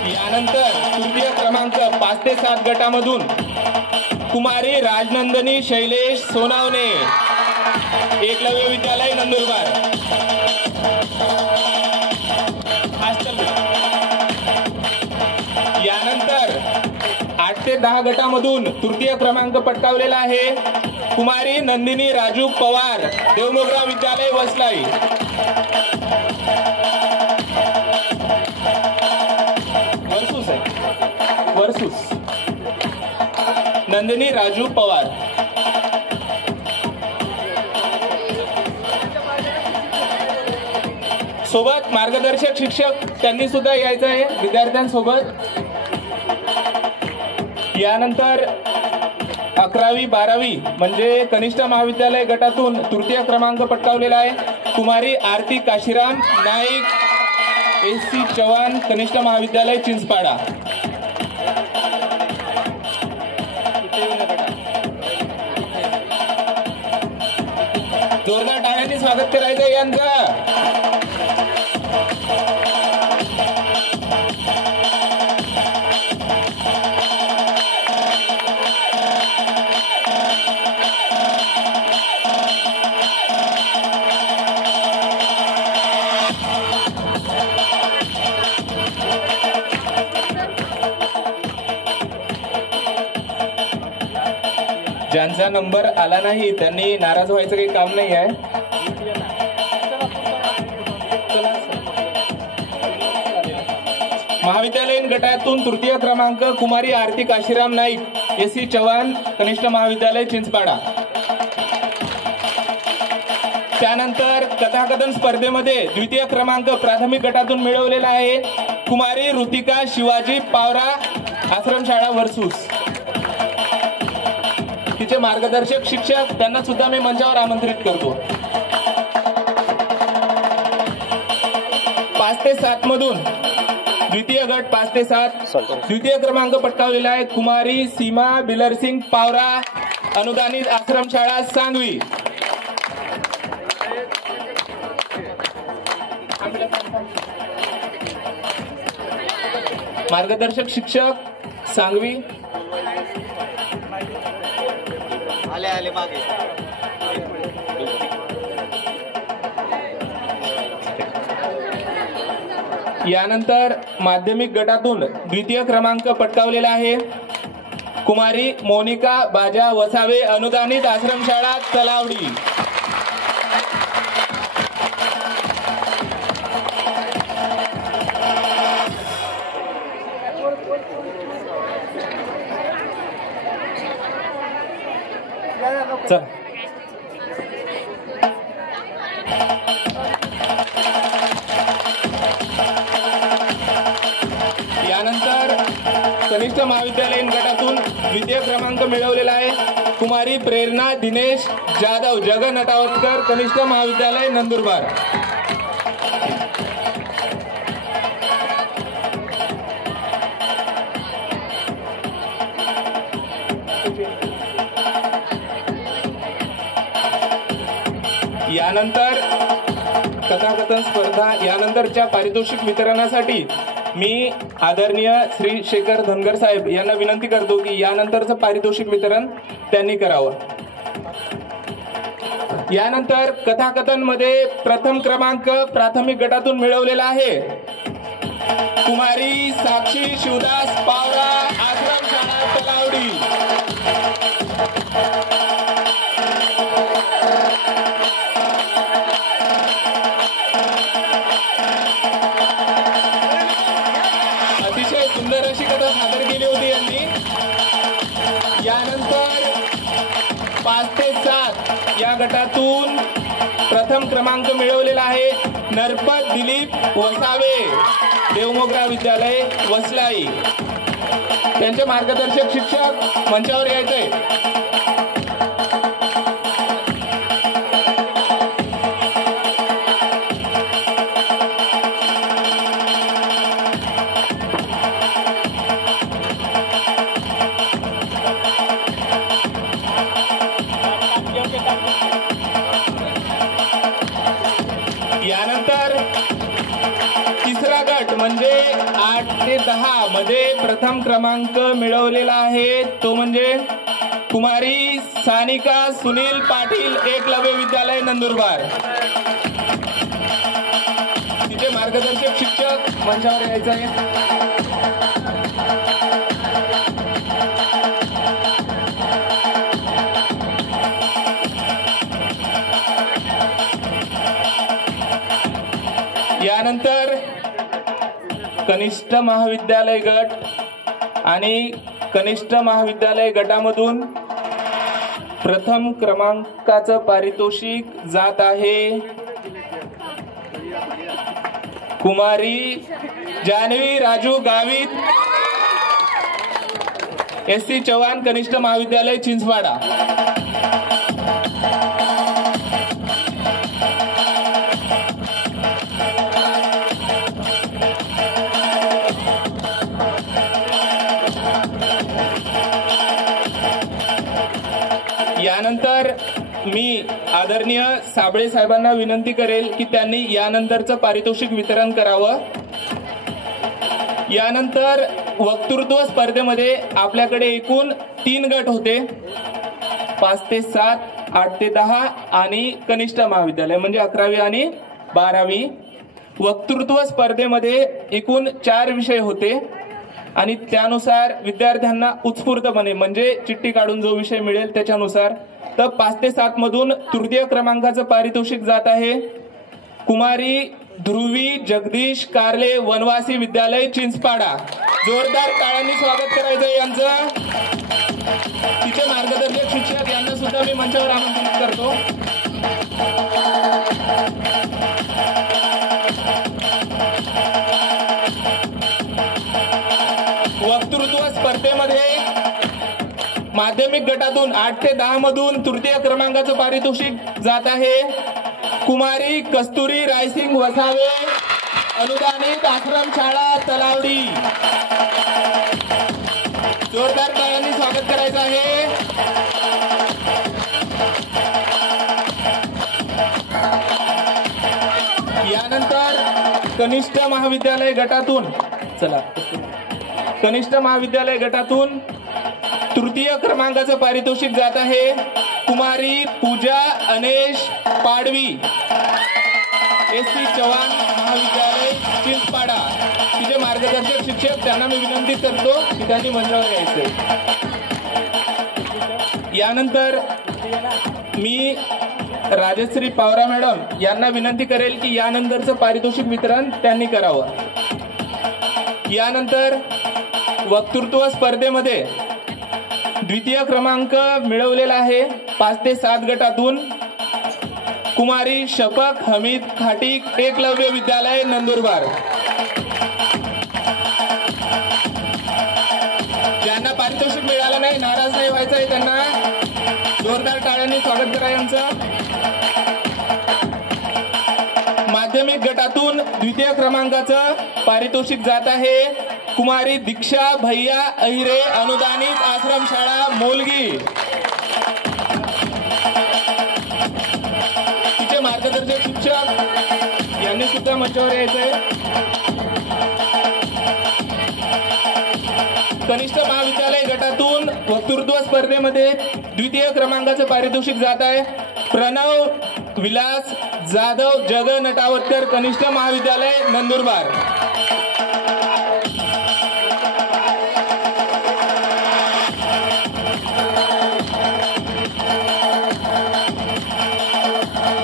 यानंतर तृतीय क्रमांक 5 ते 7 गटामधून कुमारी राजनंदिनी शैलेश सोनावणे, एकलव्य विद्यालय नंदुरबार. यानंतर 8 ते 10 गटामधून तृतीय क्रमांक पटकावलेला आहे कुमारी नंदिनी राजू पवार, देवमोगरा विद्यालय वसलाई. वर्सूस नंदिनी राजू पवार. सोबत मार्गदर्शक शिक्षक त्यांनी सुद्धा यायचं आहे विद्यार्थ्यांसोबत. यानंतर 11वी 12वी म्हणजे कनिष्ठ महाविद्यालय गटातून तृतीय क्रमांक पटकावलेला आहे कुमारी आरती काशीराम नाईक, SC चव्हाण, कनिष्ठ महाविद्यालय चिंचपाडा. जोरदार टाळ्यांनी स्वागत करायचं यांचं. ज्यांचा नंबर आला नाही त्यांनी नाराज व्हायचं काही काम नाही आहे. महाविद्यालयीन गटातून तृतीय क्रमांक कुमारी आरती काशीराम नाईक, SC चव्हाण, कनिष्ठ महाविद्यालय चिंचपाडा. त्यानंतर कथाकथन स्पर्धेमध्ये द्वितीय क्रमांक प्राथमिक गटातून मिळवलेला आहे कुमारी ऋतिका शिवाजी पावरा, आश्रमशाळा वर्सूस. तिचे मार्गदर्शक शिक्षक त्यांना सुद्धा मी मंचावर आमंत्रित करतो. 5 ते 7 मधून द्वितीय गट 5 ते 7 द्वितीय क्रमांक पटकावलेला आहे कुमारी सीमा बिलरसिंग पावरा, अनुदानित आश्रमशाळा सांगवी. मार्गदर्शक शिक्षक सांगवी. आले मागे. यानंतर माध्यमिक गटातून द्वितीय क्रमांक पटकावलेला आहे कुमारी मोनिका बाजा वसावे, अनुदानित आश्रमशाळा तलावडी. चल. यानंतर कनिष्ठ महाविद्यालयीन गटातून द्वितीय क्रमांक मिळवलेला आहे कुमारी प्रेरणा दिनेश जाधव, जगन नटावतकर, कनिष्ठ महाविद्यालय नंदुरबार. यानंतर कथाकथन स्पर्धा यानंतरच्या पारितोषिक वितरणासाठी मी आदरणीय श्री शेखर धनगर साहेब यांना विनंती करतो की यानंतरचं पारितोषिक वितरण त्यांनी करावं. यानंतर कथाकथन मध्ये प्रथम क्रमांक प्राथमिक गटातून मिळवलेला आहे कुमारी साक्षी शिवदास पावरा, या गटातून प्रथम क्रमांक मिळवलेला आहे नरपत दिलीप वसावे, देवमोगरा विद्यालय वसलाई. त्यांचे मार्गदर्शक शिक्षक मंचावर यायचंय. यानंतर तिसरा गट म्हणजे 8 ते 10 मध्ये प्रथम क्रमांक मिळवलेला आहे तो म्हणजे कुमारी सानिका सुनील पाटील, एकलव्य विद्यालय नंदुरबार. तिचे मार्गदर्शक शिक्षक मंचावर यायचं आहे. यानंतर कनिष्ठ महाविद्यालय गट आणि कनिष्ठ महाविद्यालय गटामधून प्रथम क्रमांकाचं पारितोषिक जात आहे कुमारी जानवी राजू गावित, SC चव्हाण कनिष्ठ महाविद्यालय चिंचवाडा. यानंतर मी आदरणीय साबळे साहेबांना विनंती करेल की त्यांनी यानंतरचं पारितोषिक वितरण करावं. यानंतर वक्तृत्व स्पर्धेमध्ये आपल्याकडे एकूण 3 गट होते, 5 ते 7, 8 ते 10 आणि कनिष्ठ महाविद्यालय म्हणजे 11वी आणि 12वी. वक्तृत्व स्पर्धेमध्ये एकूण 4 विषय होते आणि त्यानुसार विद्यार्थ्यांना उत्स्फूर्तपणे म्हणजे चिठ्ठी काढून जो विषय मिळेल त्याच्यानुसार तर 5 ते 7 मधून तृतीय क्रमांकाचं पारितोषिक जात आहे कुमारी ध्रुवी जगदीश कारले, वनवासी विद्यालय चिंचपाडा. जोरदार टाळ्यांनी स्वागत करायचं यांचं. तिचे मार्गदर्शक शिक्षक यांना सुद्धा मी मंचावर आमंत्रित करतो. वक्तृत्व स्पर्धेमध्ये माध्यमिक गटातून 8 ते 10 मधून तृतीय क्रमांकाचं पारितोषिक जात आहे कुमारी कस्तुरी रायसिंग वसावे, अनुदानित आश्रमशाळा तलावडी. जोरदार टाळ्यांनी स्वागत करायचं आहे. यानंतर कनिष्ठ महाविद्यालय गटातून कनिष्ठ महाविद्यालय गटातून तृतीय क्रमांकाचं पारितोषिक जात आहे कुमारी पूजा अनेश पाडवी, SC चव्हाण महाविद्यालय चिंचपाडा. तिचे मार्गदर्शक शिक्षक त्यांना मी विनंती करतो की त्यांनी मंचावर यायचे. यानंतर मी राजश्री पवार मॅडम यांना विनंती करेल की यानंतरचं पारितोषिक वितरण त्यांनी करावं. यानंतर वक्तृत्व स्पर्धेमध्ये द्वितीय क्रमांक मिळवलेला आहे 5 ते 7 गटातून कुमारी शफक हमीद खाटीक, एकलव्य विद्यालय नंदुरबार. ज्यांना पारितोषिक मिळालं नाही, नाराज नाही व्हायचं आहे, त्यांना जोरदार टाळ्यांनी स्वागत करा यांचं. माध्यमिक गटातून द्वितीय क्रमांकाचं पारितोषिक जात आहे कुमारी दीक्षा भैया अहिरे, अनुदानित आश्रमशाळा मोलगी. तिचे मार्गदर्शक शिक्षक यांनी सुद्धा मंचावर यायचंय. कनिष्ठ महाविद्यालय गटातून वक्तृत्व स्पर्धेमध्ये द्वितीय क्रमांकाचं पारितोषिक जात आहे प्रणव विलास जाधव जग नटावतकर, कनिष्ठ महाविद्यालय नंदुरबार.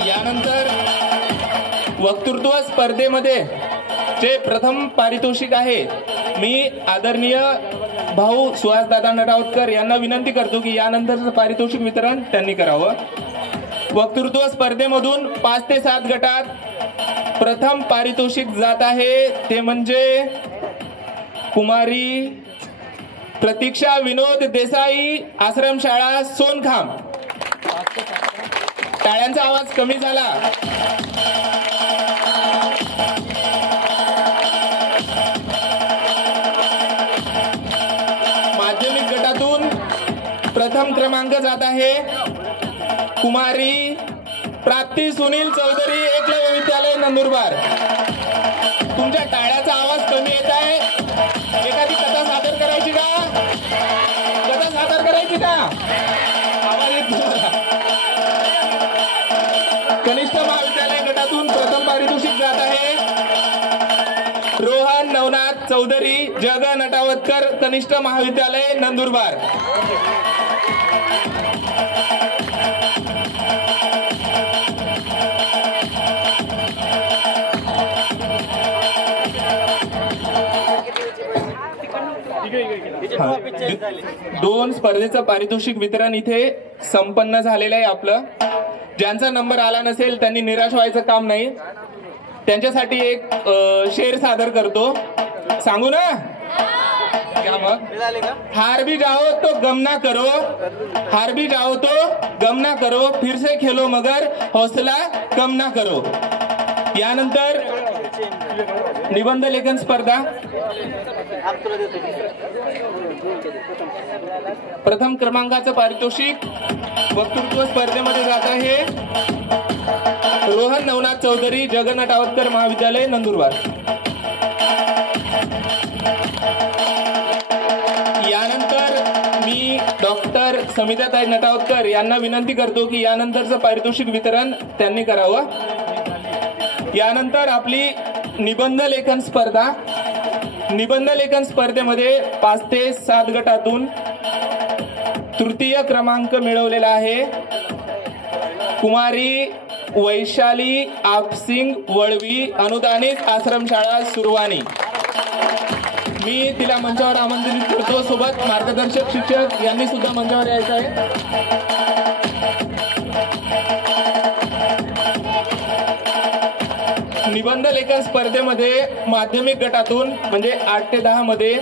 यानंतर वक्तृत्व स्पर्धेमध्ये जे प्रथम पारितोषिक आहे मी आदरणीय भाऊ सुहासदादा नटावतकर यांना विनंती करतो की यानंतरचं पारितोषिक वितरण त्यांनी करावं. वक्तृत्व स्पर्धेमधून 5 ते 7 गटात प्रथम पारितोषिक जात आहे ते म्हणजे कुमारी प्रतीक्षा विनोद देसाई, आश्रमशाळा सोनखाम. टाळ्यांचा आवाज कमी झाला. माध्यमिक गटातून प्रथम क्रमांक जात आहे कुमारी प्राप्ती सुनील चौधरी, एकलव्य विद्यालय नंदुरबार. तुमच्या टाळ्याचा आवाज कमी येत आहे. एखादी कथा सादर करायची का? कथा सादर करायची का? आवाज येतो. कनिष्ठ महाविद्यालय गटातून प्रथम पारितोषिक जात आहे रोहन नवनाथ चौधरी, जग नटावतकर, कनिष्ठ महाविद्यालय नंदुरबार. दोन स्पर्धेचं पारितोषिक वितरण इथे संपन्न झालेलं आहे आपलं. ज्यांचा नंबर आला नसेल त्यांनी निराश व्हायचं काम नाही. त्यांच्यासाठी एक शेर सादर करतो. सांगू ना? क्या मग? हार भी जाओ तो गम ना करो, हार भी जाओ तो गम ना करो, फिर से खेलो मगर हौसला कम ना करो. यानंतर निबंध लेखन स्पर्धा. प्रथम क्रमांकाचं पारितोषिक वक्तृत्व स्पर्धेमध्ये जात आहे रोहन नवनाथ चौधरी, जग नटावतकर महाविद्यालय नंदुरबार. यानंतर मी डॉक्टर समिताताई नटावतकर यांना विनंती करतो की यानंतरचं पारितोषिक वितरण त्यांनी करावं. यानंतर आपली निबंध लेखन स्पर्धा. निबंध लेखन स्पर्धेमध्ये 5 ते 7 गटातून तृतीय क्रमांक मिळवलेला आहे कुमारी वैशाली आपसिंग वळवी, अनुदानित आश्रमशाळा सुरवानी. मी तिला मंचावर आमंत्रित करतो. सोबत मार्गदर्शक शिक्षक यांनी सुद्धा मंचावर यायचं आहे. निबंध लेखन स्पर्धेमध्ये माध्यमिक गटातून म्हणजे 8 ते 10 मध्ये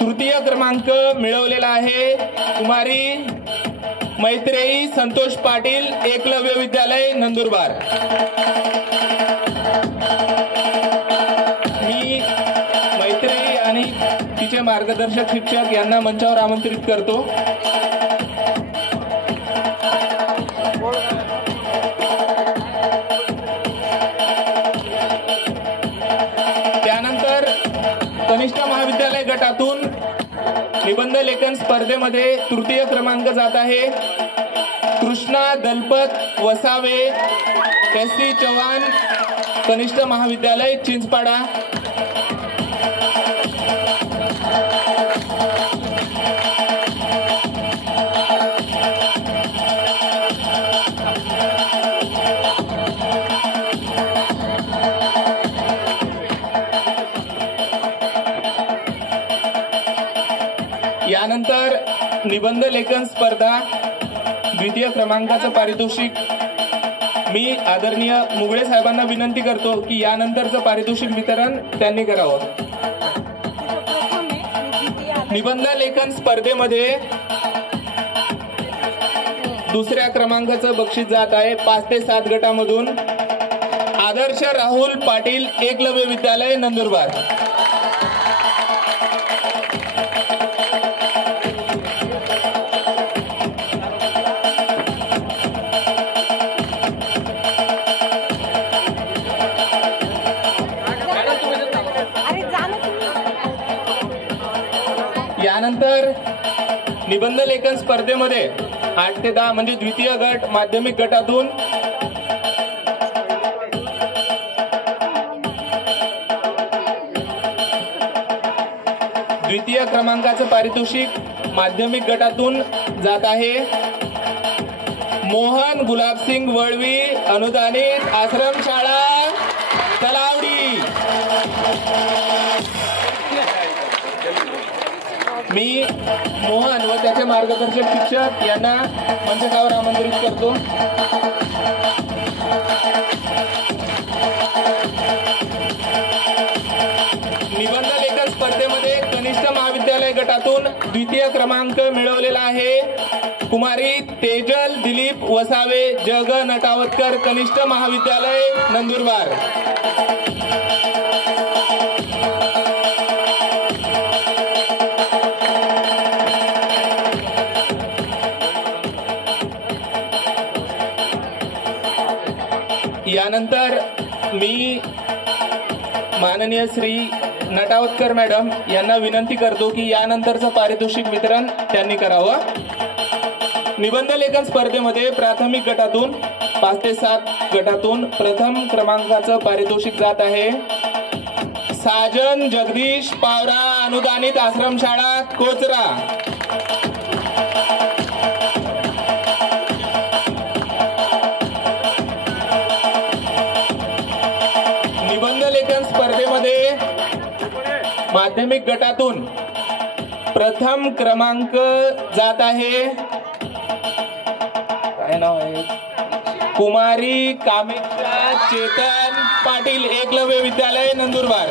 तृतीय क्रमांक मिळवलेला आहे कुमारी मैत्रेयी संतोष पाटील, एकलव्य विद्यालय नंदुरबार. मी मैत्रेयी आणि तिचे मार्गदर्शक शिक्षक यांना मंचावर आमंत्रित करतो. त्यानंतर कनिष्ठ महाविद्यालय गटातून निबंध लेखन स्पर्धेमध्ये तृतीय क्रमांक जात आहे कृष्णा दलपत वसावे, एस.सी. चव्हाण, कनिष्ठ महाविद्यालय चिंचपाडा. यानंतर निबंध लेखन स्पर्धा द्वितीय क्रमांकाचं पारितोषिक मी आदरणीय मुगळे साहेबांना विनंती करतो की यानंतरचं पारितोषिक वितरण त्यांनी करावं. निबंध लेखन स्पर्धेमध्ये दुसऱ्या क्रमांकाचं बक्षीस जात आहे 5 ते 7 गटामधून आदर्श राहुल पाटील, एकलव्य विद्यालय नंदुरबार. यानंतर निबंध लेखन स्पर्धेमध्ये 8 ते 10 म्हणजे द्वितीय गट माध्यमिक गटातून द्वितीय क्रमांकाचं पारितोषिक माध्यमिक गटातून जात आहे मोहन गुलाबसिंग वळवी, अनुदानित आश्रमशाळा तलावडी. मी मोहन व त्याचे मार्गदर्शक शिक्षक यांना मंचकावर आमंत्रित करतो. निबंध लेखन स्पर्धेमध्ये कनिष्ठ महाविद्यालय गटातून द्वितीय क्रमांक मिळवलेला आहे कुमारी तेजल दिलीप वसावे जग नटावतकर कनिष्ठ महाविद्यालय नंदुरबार. यानंतर मी माननीय श्री नटावतकर मॅडम यांना विनंती करतो की यानंतरचं पारितोषिक वितरण त्यांनी करावं. निबंध लेखन स्पर्धेमध्ये प्राथमिक गटातून 5 ते 7 गटातून प्रथम क्रमांकाचं पारितोषिक जात आहे साजन जगदीश पावरा अनुदानित आश्रमशाळा कोचरा. निबंध लेखन स्पर्धेमध्ये माध्यमिक गटातून प्रथम क्रमांक जात आहे काय नाव आहे कुमारी कामेक्षा चेतन पाटील एकलव्य विद्यालय नंदुरबार.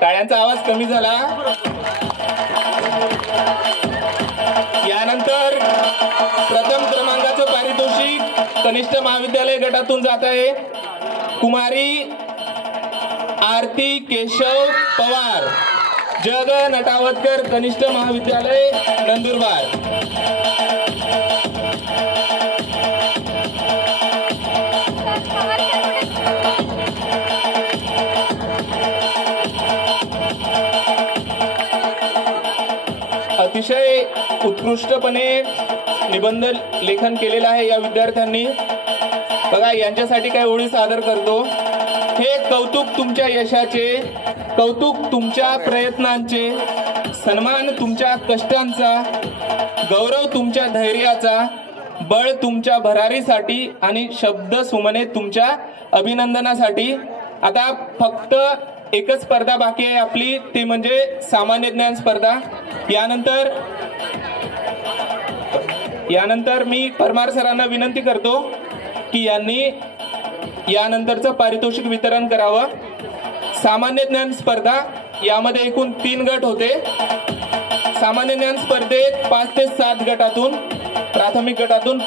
टाळ्यांचा आवाज कमी झाला. यानंतर प्रथम क्रमांकाचं पारितोषिक कनिष्ठ महाविद्यालय गटातून जात आहे कुमारी आरती केशव पवार जग नटावतकर कनिष्ठ महाविद्यालय नंदुरबार. अतिशय उत्कृष्टपणे निबंध लेखन केलेलं आहे या विद्यार्थ्यांनी. बघा यांच्यासाठी काय ओळी सादर करतो. हे कौतुक तुमच्या यशाचे, कौतुक तुमच्या प्रयत्नांचे, सन्मान तुमच्या कष्टांचा, गौरव तुमच्या धैर्याचा, बळ तुमच्या भरारीसाठी आणि शब्द सुमने तुमच्या अभिनंदनासाठी. आता फक्त एकच स्पर्धा बाकी आहे आपली, ती म्हणजे सामान्य ज्ञान स्पर्धा. यानंतर मी परमार सरांना विनंती करतो की यांनी यानंतरचं पारितोषिक वितरण करावं. सामान्य ज्ञान स्पर्धा यामध्ये एकूण 3 गट होते. सामान्य ज्ञान स्पर्धेत 5 ते 7 गटातून प्राथमिक गटातून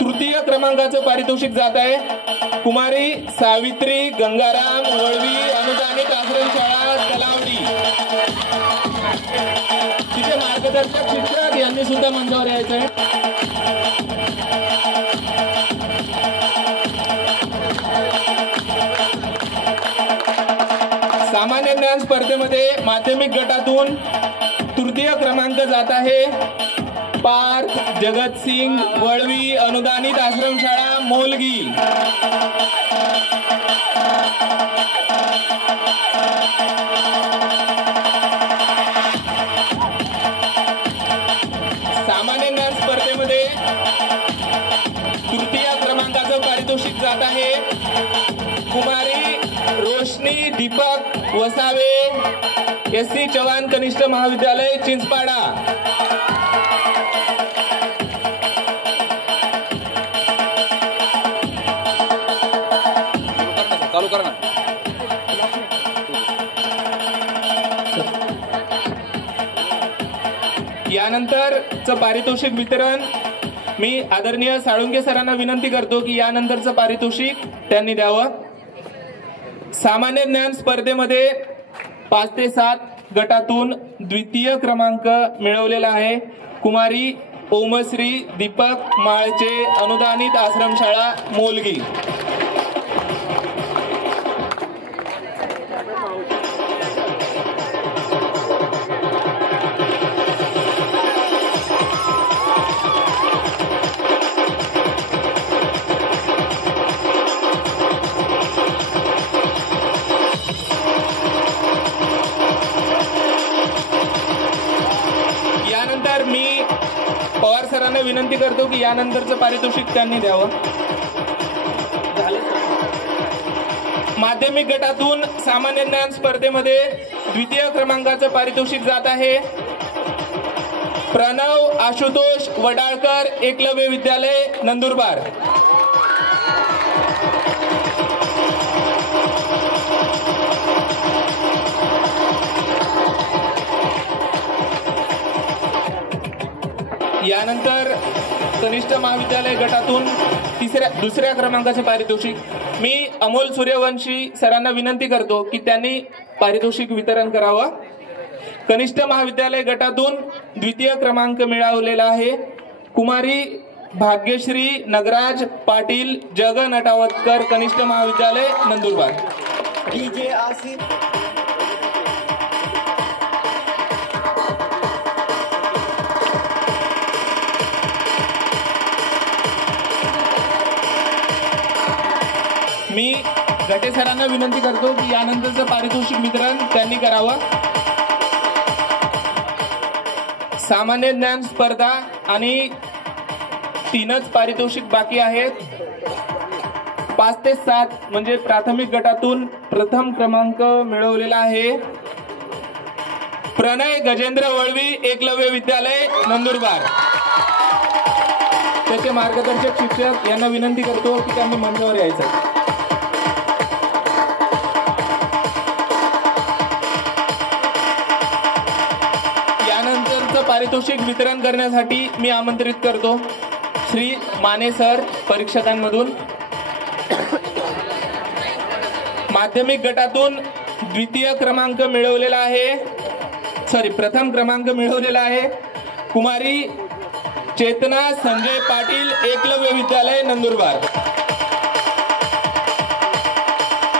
तृतीय क्रमांकाचं पारितोषिक जात आहे कुमारी सावित्री गंगाराम वळवी अनुदानित आश्रमशाळा तलावडी. तिचे मार्गदर्शक शिक्षक यांनी सुद्धा मंचावर यायचं आहे. सामान्य ज्ञान स्पर्धेमध्ये माध्यमिक गटातून तृतीय क्रमांक जात आहे पार्थ जगतसिंग वळवी अनुदानित आश्रमशाळा मोलगी. सामान्य ज्ञान स्पर्धेमध्ये तृतीय क्रमांकाचं पारितोषिक जात आहे कुमारी रोशनी दीपक वसावे SC चव्हाण कनिष्ठ महाविद्यालय चिंचपाडा. चालू करा ना. यानंतरचं पारितोषिक वितरण मी आदरणीय साळुंके सरांना विनंती करतो की यानंतरचं पारितोषिक त्यांनी द्यावं. सामान्य ज्ञान स्पर्धेमध्ये 5 ते 7 गटातून द्वितीय क्रमांक मिळवलेला आहे कुमारी ओमश्री दीपक माळचे अनुदानित आश्रमशाळा मोलगी. सरांना विनंती करतो की यानंतरचं पारितोषिक त्यांनी द्यावं. माध्यमिक गटातून सामान्य ज्ञान स्पर्धेमध्ये द्वितीय क्रमांकाचं पारितोषिक जात आहे प्रणव आशुतोष वडाळकर, एकलव्य विद्यालय नंदुरबार. यानंतर कनिष्ठ महाविद्यालय गटातून दुसऱ्या क्रमांकाचे पारितोषिक मी अमोल सूर्यवंशी सरांना विनंती करतो की त्यांनी पारितोषिक वितरण करावं. कनिष्ठ महाविद्यालय गटातून द्वितीय क्रमांक मिळवलेला आहे कुमारी भाग्यश्री नगराज पाटील, जग नटावतकर, कनिष्ठ महाविद्यालय नंदुरबार. डीजे आसिफ मी गटे सरांना विनंती करतो की यानंतरचं पारितोषिक वितरण त्यांनी करावं. सामान्य ज्ञान स्पर्धा आणि 3च पारितोषिक बाकी आहेत. 5 ते 7 म्हणजे प्राथमिक गटातून प्रथम क्रमांक मिळवलेला आहे प्रणय गजेंद्र वळवी, एकलव्य विद्यालय नंदुरबार. त्याचे मार्गदर्शक शिक्षक यांना विनंती करतो की त्यांनी मंचावर यायचं. यानंतरचं पारितोषिक वितरण करण्यासाठी मी आमंत्रित करतो श्री माने सर परीक्षकांमधून. माध्यमिक गटातून प्रथम क्रमांक मिळवलेला आहे कुमारी चेतना संजय पाटील, एकलव्य विद्यालय नंदुरबार.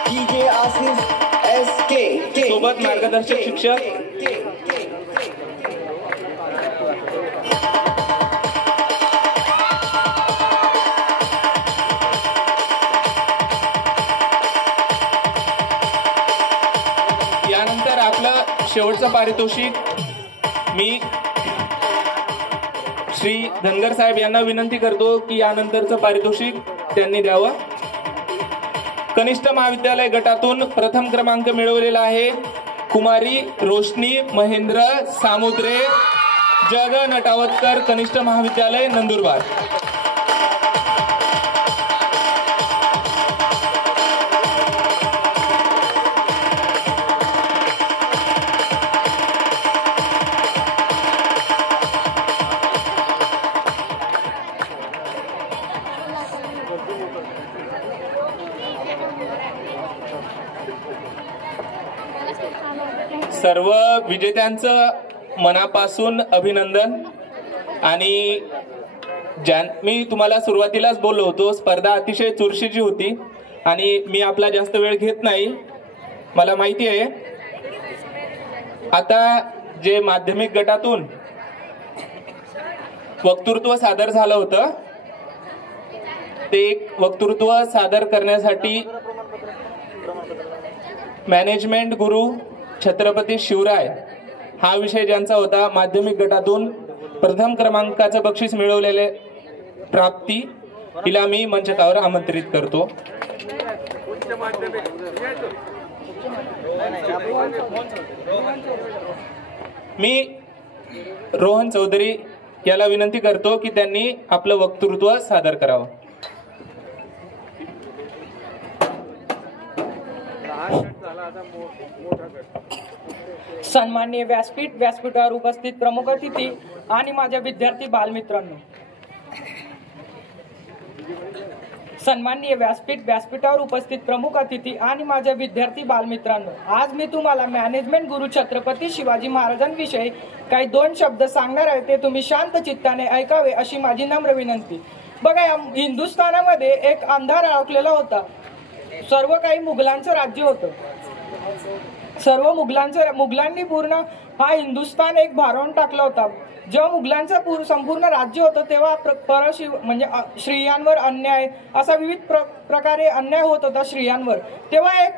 डीजे आसिफ एसके सोबत मार्गदर्शक शिक्षक यानंतर आपलं शेवटचं पारितोषिक मी श्री धनगर साहेब यांना विनंती करतो की यानंतरचं पारितोषिक त्यांनी द्यावं. कनिष्ठ महाविद्यालय गटातून प्रथम क्रमांक मिळवलेला आहे कुमारी रोशनी महेंद्र सामुद्रे, जग नटावतकर, कनिष्ठ महाविद्यालय नंदुरबार. सर्व विजेत्यांचं मनापासून अभिनंदन. आणि मी तुम्हाला सुरुवातीलाच बोललो होतो स्पर्धा अतिशय चुरशीची होती आणि मी आपला जास्त वेळ घेत नाही, मला माहिती आहे. आता जे माध्यमिक गटातून वक्तृत्व सादर झालं होतं ते एक वक्तृत्व सादर करण्यासाठी मॅनेजमेंट गुरु छत्रपती शिवराय हा विषय ज्यांचा होता, माध्यमिक गटातून प्रथम क्रमांकाचं बक्षीस मिळवलेले प्राप्ती, तिला मी मंचकावर आमंत्रित करतो. मी रोहन चौधरी याला विनंती करतो की त्यांनी आपलं वक्तृत्व सादर करावं. सन्माननीय व्यासपीठावर उपस्थित प्रमुख अतिथी आणि माझ्या विद्यार्थी बालमित्रांनो, सन्माननीय व्यासपीठावर उपस्थित प्रमुख अतिथी आणि माझ्या विद्यार्थी बालमित्रांनो, आज मी तुम्हाला मॅनेजमेंट गुरु छत्रपती शिवाजी महाराजांविषयी काही 2 शब्द सांगणार आहे. ते तुम्ही शांत चित्ताने ऐकावे अशी माझी नम्र विनंती. बघा, या हिंदुस्थानामध्ये एक अंधार अडकलेला होता. सर्व काही मुघलांचं राज्य होतं. मुघलांनी पूर्ण हा हिंदुस्थान एक भारावून टाकला होता. जेव्हा मुघलांचं संपूर्ण राज्य होतं तेव्हा म्हणजे स्त्रियांवर अन्याय असा विविध प्रकारे अन्याय होत होता स्त्रियांवर. तेव्हा एक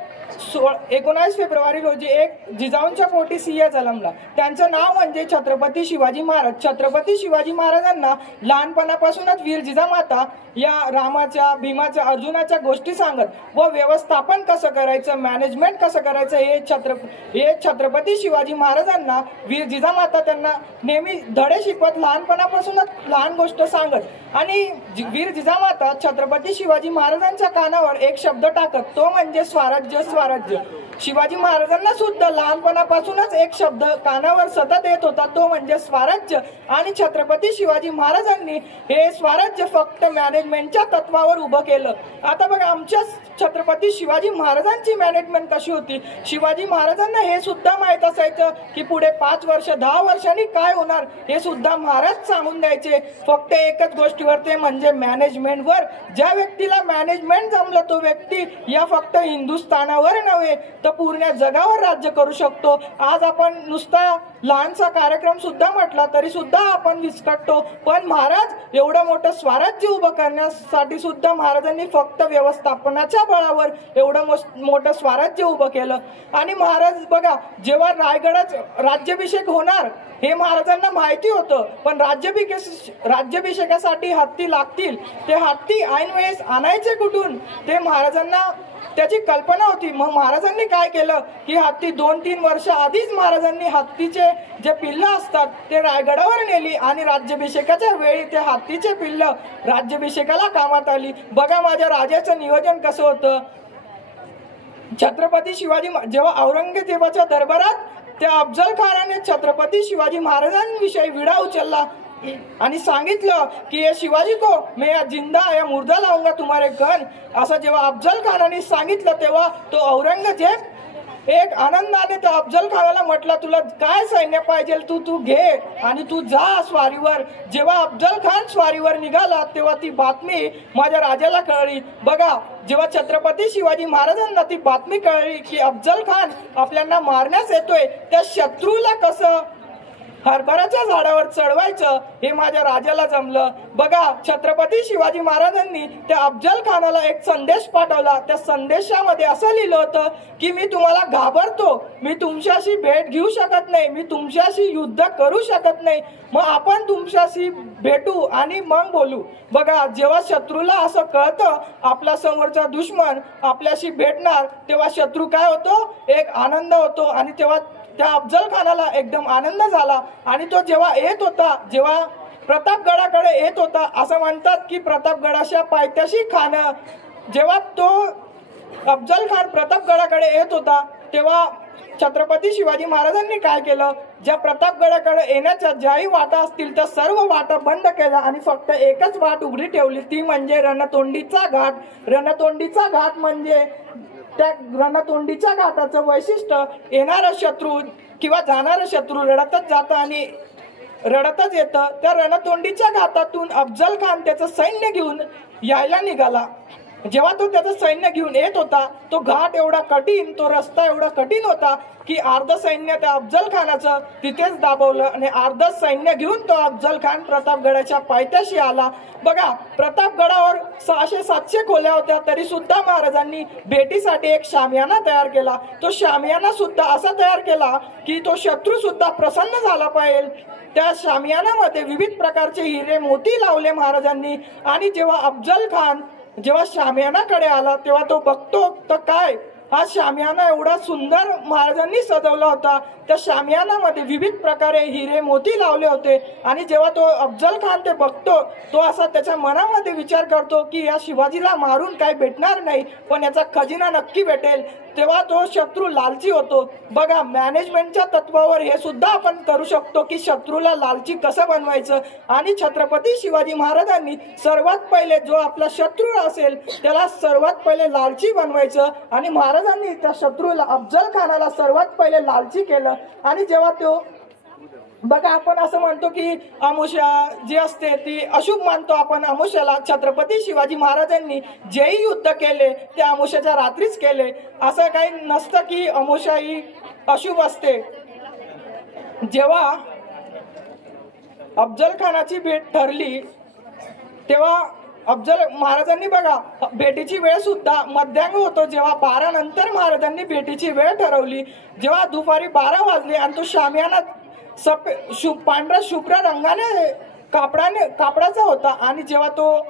19 फेब्रुवारी रोजी एक जिजाऊंच्या पोटी सिंह जन्मला. त्यांचं नाव म्हणजे छत्रपती शिवाजी महाराज. छत्रपती शिवाजी महाराजांना लहानपणापासूनच वीर जिजामाता या रामाच्या, भीमाच्या, अर्जुनाच्या गोष्टी सांगत व व्यवस्थापन कसं करायचं, मॅनेजमेंट कसं करायचं हे छत्रपती शिवाजी महाराजांना वीर जिजामाता त्यांना नेहमी धडे शिकवत, लहानपणापासूनच लहान गोष्ट सांगत. आणि वीर जिजामाता छत्रपती शिवाजी महाराजांच्या कानावर एक शब्द टाकत, तो म्हणजे स्वराज्य. स्वराज्य शिवाजी महाराजांना सुद्धा लहानपणापासूनच एक शब्द कानावर सतत येत होता, तो म्हणजे स्वराज्य. आणि छत्रपती शिवाजी महाराजांनी हे स्वराज्य फक्त मॅनेजमेंटच्या तत्वावर उभं केलं. आता बघा, आमच्या छत्रपती शिवाजी महाराजांची मॅनेजमेंट कशी होती. शिवाजी महाराजांना हे सुद्धा माहीत असायचं की पुढे 5 वर्ष 10 वर्षांनी काय होणार हे सुद्धा महाराज सांगून द्यायचे. फक्त एकच गोष्टीवर, ते म्हणजे मॅनेजमेंटवर. ज्या व्यक्तीला मॅनेजमेंट जमलं तो व्यक्ती या फक्त हिंदुस्थानावर नव्हे तर पूर्ण जगावर राज्य करू शकतो. आज आपण नुसता लहानसा कार्यक्रम सुद्धा म्हटला तरी सुद्धा आपण विस्कटतो, पण महाराज एवढं मोठं स्वराज्य उभं करण्यासाठी सुद्धा महाराजांनी फक्त व्यवस्थापनाच्या बळावर एवढं मोठं स्वराज्य उभं केलं. आणि महाराज बघा, जेव्हा रायगडात राज्याभिषेक होणार हे महाराजांना माहिती होतं, पण राज्याभिषेकासाठी हत्ती लागतील, ते हत्ती ऐन वेळेस आणायचे कुठून ते महाराजांना त्याची कल्पना होती. मग महाराजांनी काय केलं की हत्ती 2-3 वर्ष आधीच महाराजांनी हत्तीचे जे पिल्लं असतात ते रायगडावर नेली आणि राज्याभिषेकाच्या वेळी ते हत्तीचे पिल्लं राज्याभिषेकाला कामात आली. बघा माझ्या राजाचं नियोजन कसं होतं. छत्रपती शिवाजी जेव्हा औरंगजेबाच्या दरबारात त्या अफजल खानाने छत्रपती शिवाजी महाराजांविषयी विडा उचलला आणि सांगितलं की ये शिवाजी को मैं या जिंदा या मुर्दा लावूंगा तुम्हारे गन, असं जेव्हा अफजल खानाने सांगितलं तेव्हा तो औरंगजेब एक आनंदाने त्या अफजल खानाला म्हटलं, तुला काय सैन्य पाहिजे तू घे आणि तू जा स्वारीवर. जेव्हा अफजल खान स्वारीवर निघाला तेव्हा ती बातमी माझ्या राजाला कळली. बघा, जेव्हा छत्रपती शिवाजी महाराजांना ती बातमी कळली की अफजल खान आपल्याला मारण्यास येतोय, त्या शत्रूला कसं हरभराच्या झाडावर चढवायचं हे माझ्या राजाला जमलं. बघा, छत्रपती शिवाजी महाराजांनी त्या अफजल खानाला एक संदेश पाठवला. त्या संदेशामध्ये असं लिहिलं होतं की मी तुम्हाला घाबरतो, मी तुमच्याशी भेट घेऊ शकत नाही, मी तुमच्याशी युद्ध करू शकत नाही, मग आपण तुमच्याशी भेटू आणि मग बोलू. बघा, जेव्हा शत्रूला असं कळतं आपला समोरचा दुश्मन आपल्याशी भेटणार तेव्हा शत्रू काय होतो, एक आनंद होतो. आणि तेव्हा त्या अफजल खानाला एकदम आनंद झाला. आणि तो जेव्हा येत होता, जेव्हा प्रतापगडाकडे येत होता, असं म्हणतात की प्रतापगडाच्या पायथ्याशी खाणं, जेव्हा तो अफजल खान प्रतापगडाकडे येत होता तेव्हा छत्रपती शिवाजी महाराजांनी काय केलं, ज्या प्रतापगडाकडे येण्याच्या ज्याही वाटा असतील त्या सर्व वाटा बंद केल्या आणि फक्त एकच वाट उघडी ठेवली, ती म्हणजे रणतोंडीचा घाट. रणतोंडीचा घाट म्हणजे त्या रणतोंडीच्या घाटाचं वैशिष्ट्य, येणारा शत्रू किंवा जाणारा शत्रू रडतच जातं आणि रडतच येतं. त्या रणतोंडीच्या घाटातून अफजल खान त्याचं सैन्य घेऊन यायला निघाला. जेव्हा तो त्याचं सैन्य घेऊन येत होता, तो घाट एवढा कठीण, तो रस्ता एवढा कठीण होता की अर्ध सैन्य त्या अफजल खानाचं तिथेच दाबवलं आणि अर्ध सैन्य घेऊन तो अफजल खान प्रतापगडाच्या पायथ्याशी आला. बघा, प्रतापगडावर 600-700 खोल्या होत्या तरी सुद्धा महाराजांनी भेटीसाठी एक शामियाना तयार केला. तो शामियाना सुद्धा असा तयार केला की तो शत्रू सुद्धा प्रसन्न झाला पाहिजे. त्या शामियानामध्ये विविध प्रकारचे हिरे मोती लावले महाराजांनी. आणि जेव्हा अफजल खान जेव्हा शामियानाकडे आला तेव्हा तो बघतो तर काय, हा शामियाना एवढा सुंदर महाराजांनी सजवला होता. त्या शामियानामध्ये विविध प्रकारे हिरे मोती लावले होते. आणि जेव्हा तो अफजल खान ते बघतो, तो असा त्याच्या मनामध्ये विचार करतो की या शिवाजीला मारून काही भेटणार नाही, पण याचा खजिना नक्की भेटेल. तेव्हा तो शत्रू लालची होतो. बघा, मॅनेजमेंटच्या तत्वावर हे सुद्धा आपण करू शकतो की शत्रूला लालची कसं बनवायचं. आणि छत्रपती शिवाजी महाराजांनी सर्वात पहिले जो आपला शत्रू असेल त्याला सर्वात पहिले लालची बनवायचं. आणि महाराजांनी त्या शत्रूला अफजल खानाला सर्वात पहिले लालची केलं. आणि जेव्हा तो बघा, आपण असं म्हणतो की अमावस्या जी असते ती अशुभ मानतो आपण अमावस्याला. छत्रपती शिवाजी महाराजांनी जेही युद्ध केले ते अमावस्याच्या रात्रीच केले. असं काही नसतं की अमावस्या ही अशुभ असते. जेव्हा अफजल खानाची भेट ठरली तेव्हा अफजल महाराजांनी बघा भेटीची वेळ सुद्धा मध्यान्ह होतो, जेव्हा 12 नंतर महाराजांनी भेटीची वेळ ठरवली, जेव्हा दुपारी 12 वाजले आणि तो शामियाना पांढरा शुभ्र रंगाने कापडाचा होता आणि जेव्हा तो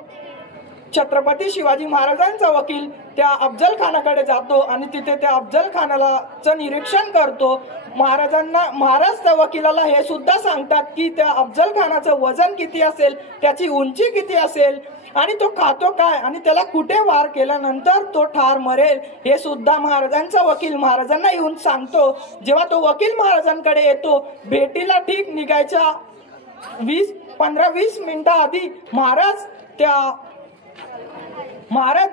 छत्रपती शिवाजी महाराजांचा वकील त्या अफजल खानाकडे जातो आणि तिथे त्या अफजल खानाचं निरीक्षण करतो, महाराज त्या वकिलाला हे सुद्धा सांगतात की त्या अफजल खानाचं वजन किती असेल, त्याची उंची किती असेल आणि तो खातो काय आणि त्याला कुठे वार केल्यानंतर तो ठार मरेल हे सुद्धा महाराजांचा वकील महाराजांना येऊन सांगतो. जेव्हा तो वकील महाराजांकडे येतो, भेटीला ठीक निघायच्या 15-20 मिनिटाआधी महाराज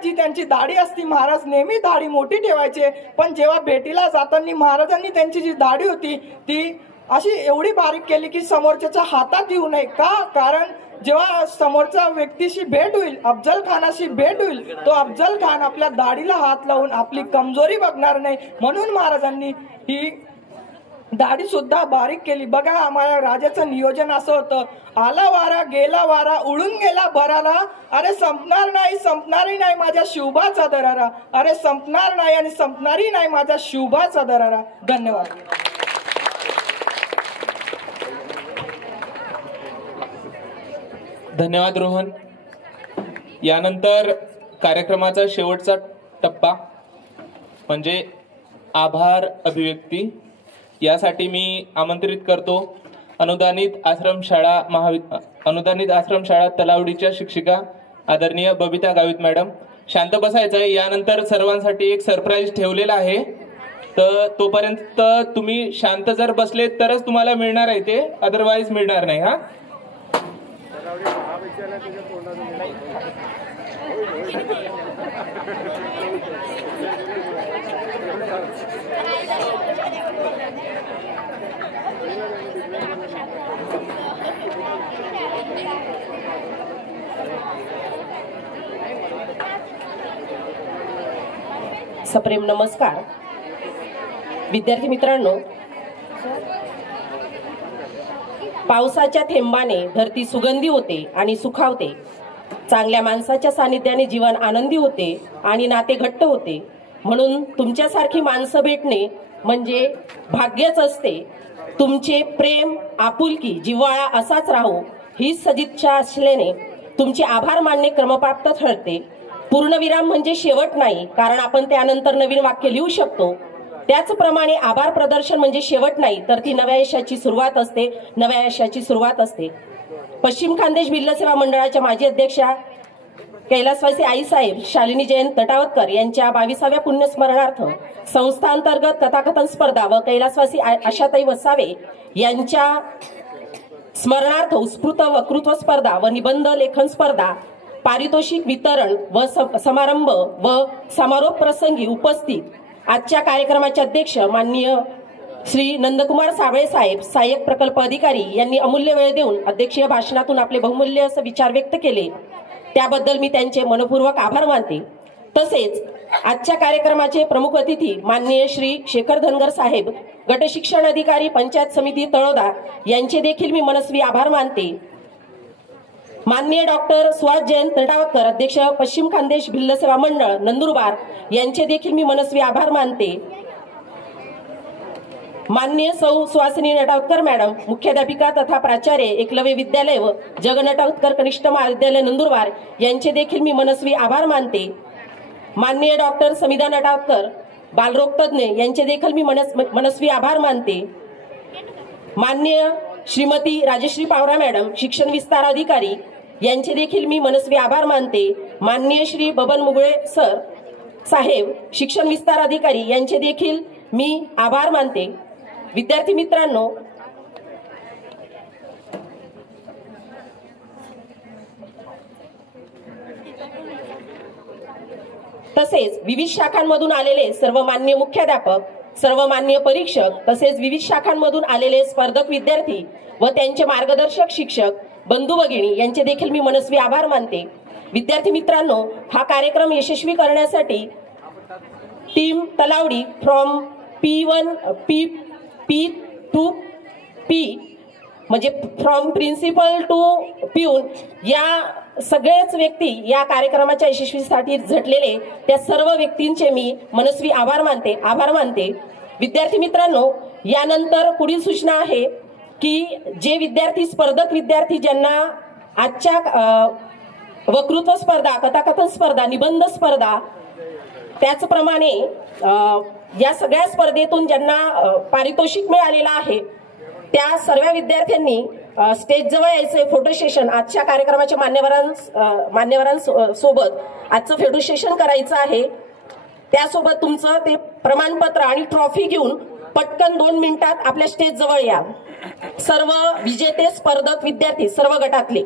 जी त्यांची दाढी असती, महाराज नेहमी दाढी मोठी ठेवायचे, पण जेव्हा भेटीला जाताना महाराजांनी त्यांची जी दाढी होती ती अशी एवढी बारीक केली की समोरच्याच्या हातात येऊ नये. का? कारण जेव्हा समोरच्या व्यक्तीशी भेट होईल, अफजल खानाशी भेट होईल, तो अफजल खान आपल्या दाढीला हात लावून आपली कमजोरी बघणार नाही, म्हणून महाराजांनी ही दाढी सुद्धा बारीक केली. बघा आम्हाला राजाचं नियोजन असं होतं, आला वारा गेला वारा उडून गेला भरारा, अरे संपणारही नाही माझ्या शिवबाचा दरारा, अरे संपणार नाही आणि संपणारही नाही माझ्या शिवबाचा दरारा. धन्यवाद. धन्यवाद रोहन. यानंतर कार्यक्रमाचा शेवटचा टप्पा म्हणजे आभार अभिव्यक्ती. यासाठी मी आमंत्रित करतो अनुदानित आश्रमशाळा तलावडीच्या शिक्षिका आदरणीय बबिता गावित मॅडम. शांत बसायचं आहे. यानंतर सर्वांसाठी एक सरप्राईज ठेवलेला आहे, तर तोपर्यंत तुम्ही शांत जर बसले तरच तुम्हाला मिळणार आहे ते, अदरवाईज मिळणार नाही. हा सप्रेम नमस्कार. विद्यार्थी मित्रांनो, पावसाच्या थेंबाने धरती सुगंधी होते आणि सुखावते. चांगल्या माणसाच्या सानिध्याने जीवन आनंदी होते आणि नाते घट्ट होते. म्हणून तुमच्यासारखी माणसं भेटणे म्हणजे भाग्यच असते. तुमचे प्रेम, आपुलकी, जिव्हाळा असाच राहो हीच सदिच्छा असल्याने तुमचे आभार मानणे क्रमप्राप्त ठरते. पूर्णविराम म्हणजे शेवट नाही, कारण आपण त्यानंतर नवीन वाक्य लिहू शकतो. त्याचप्रमाणे आभार प्रदर्शन म्हणजे शेवट नाही, तर ती नव्या यशाची सुरुवात असते, नव्या यशाची सुरुवात असते. पश्चिम खानदेश भिल्ल सेवा मंडळाच्या माजी अध्यक्षा कैलासवासी आईसाहेब शालिनी जयंत तटावतकर यांच्या 22व्या पुण्यस्मरणार्थ संस्थांतर्गत कथाकथन स्पर्धा व कैलासवासी आशाताई वसावे यांच्या स्मरणार्थ उत्स्फूर्त वक्तृत्व स्पर्धा व निबंध लेखन स्पर्धा, पारितोषिक वितरण व समारंभ व समारोप प्रसंगी उपस्थित आजच्या कार्यक्रमाचे अध्यक्ष माननीय श्री नंदकुमार साबळे साहेब, सहाय्यक प्रकल्प अधिकारी यांनी अमूल्य वेळ देऊन अध्यक्षीय भाषणातून आपले बहुमूल्य असे विचार व्यक्त केले. त्याबद्दल मी त्यांचे मनपूर्वक आभार मानते. तसेच आजच्या कार्यक्रमाचे प्रमुख अतिथी माननीय श्री शेखर धनगर साहेब, गट शिक्षण अधिकारी, पंचायत समिती तळोदा यांचे देखील मी मनस्वी आभार मानते. माननीय डॉक्टर सुहास जयंत तटावतकर, अध्यक्ष पश्चिम खानदेश भिल्ल सेवा मंडळ नंदुरबार यांचे देखील मी मनस्वी आभार मानते. माननीय सौ सुहासिनी नटावतकर मॅडम, मुख्याध्यापिका तथा प्राचार्य, एकलव्य विद्यालय व जग नटावतकर कनिष्ठ महाविद्यालय नंदुरबार यांचे देखील मी मनस्वी आभार मानते. माननीय डॉक्टर समिधा नटावतकर, बालरोग तज्ञ यांचे देखील मी मनस्वी आभार मानते. माननीय श्रीमती राजश्री पावरा मॅडम, शिक्षण विस्तार अधिकारी यांचे देखील मी मनस्वी आभार मानते. माननीय श्री बबन मुगळे सर साहेब, शिक्षण विस्तार अधिकारी यांचे देखील मी आभार मानते. विद्यार्थी मित्रांनो, तसेच विविध शाखांमधून आलेले सर्व मान्य मुख्याध्यापक, सर्व मान्य परीक्षक, तसेच विविध शाखांमधून आलेले स्पर्धक विद्यार्थी व त्यांचे मार्गदर्शक शिक्षक, बंधू भगिनी यांचे देखील मी मनस्वी आभार मानते. विद्यार्थी मित्रांनो, हा कार्यक्रम यशस्वी करण्यासाठी team Talawadi from P1 P to P म्हणजे फ्रॉम प्रिन्सिपल टू पिऊन या सगळेच व्यक्ती या कार्यक्रमाच्या यशस्वीसाठी झटलेले त्या सर्व व्यक्तींचे मी मनस्वी आभार मानते. विद्यार्थी मित्रांनो, यानंतर पुढील सूचना आहे की जे विद्यार्थी स्पर्धक विद्यार्थी ज्यांना आजच्या वक्तृत्व स्पर्धा, कथाकथन स्पर्धा, निबंध स्पर्धा, त्याचप्रमाणे या सगळ्या स्पर्धेतून ज्यांना पारितोषिक मिळालेलं आहे त्या सर्व विद्यार्थ्यांनी स्टेज जवळ यायचे. फोटो सेशन आजच्या कार्यक्रमाच्या मान्यवरांसोबत आजचं फोटो सेशन करायचं आहे. त्यासोबत तुमचं ते प्रमाणपत्र आणि ट्रॉफी घेऊन पटकन 2 मिनिटात आपल्या स्टेज जवळ या. सर्व विजेते स्पर्धक विद्यार्थी सर्व गटातले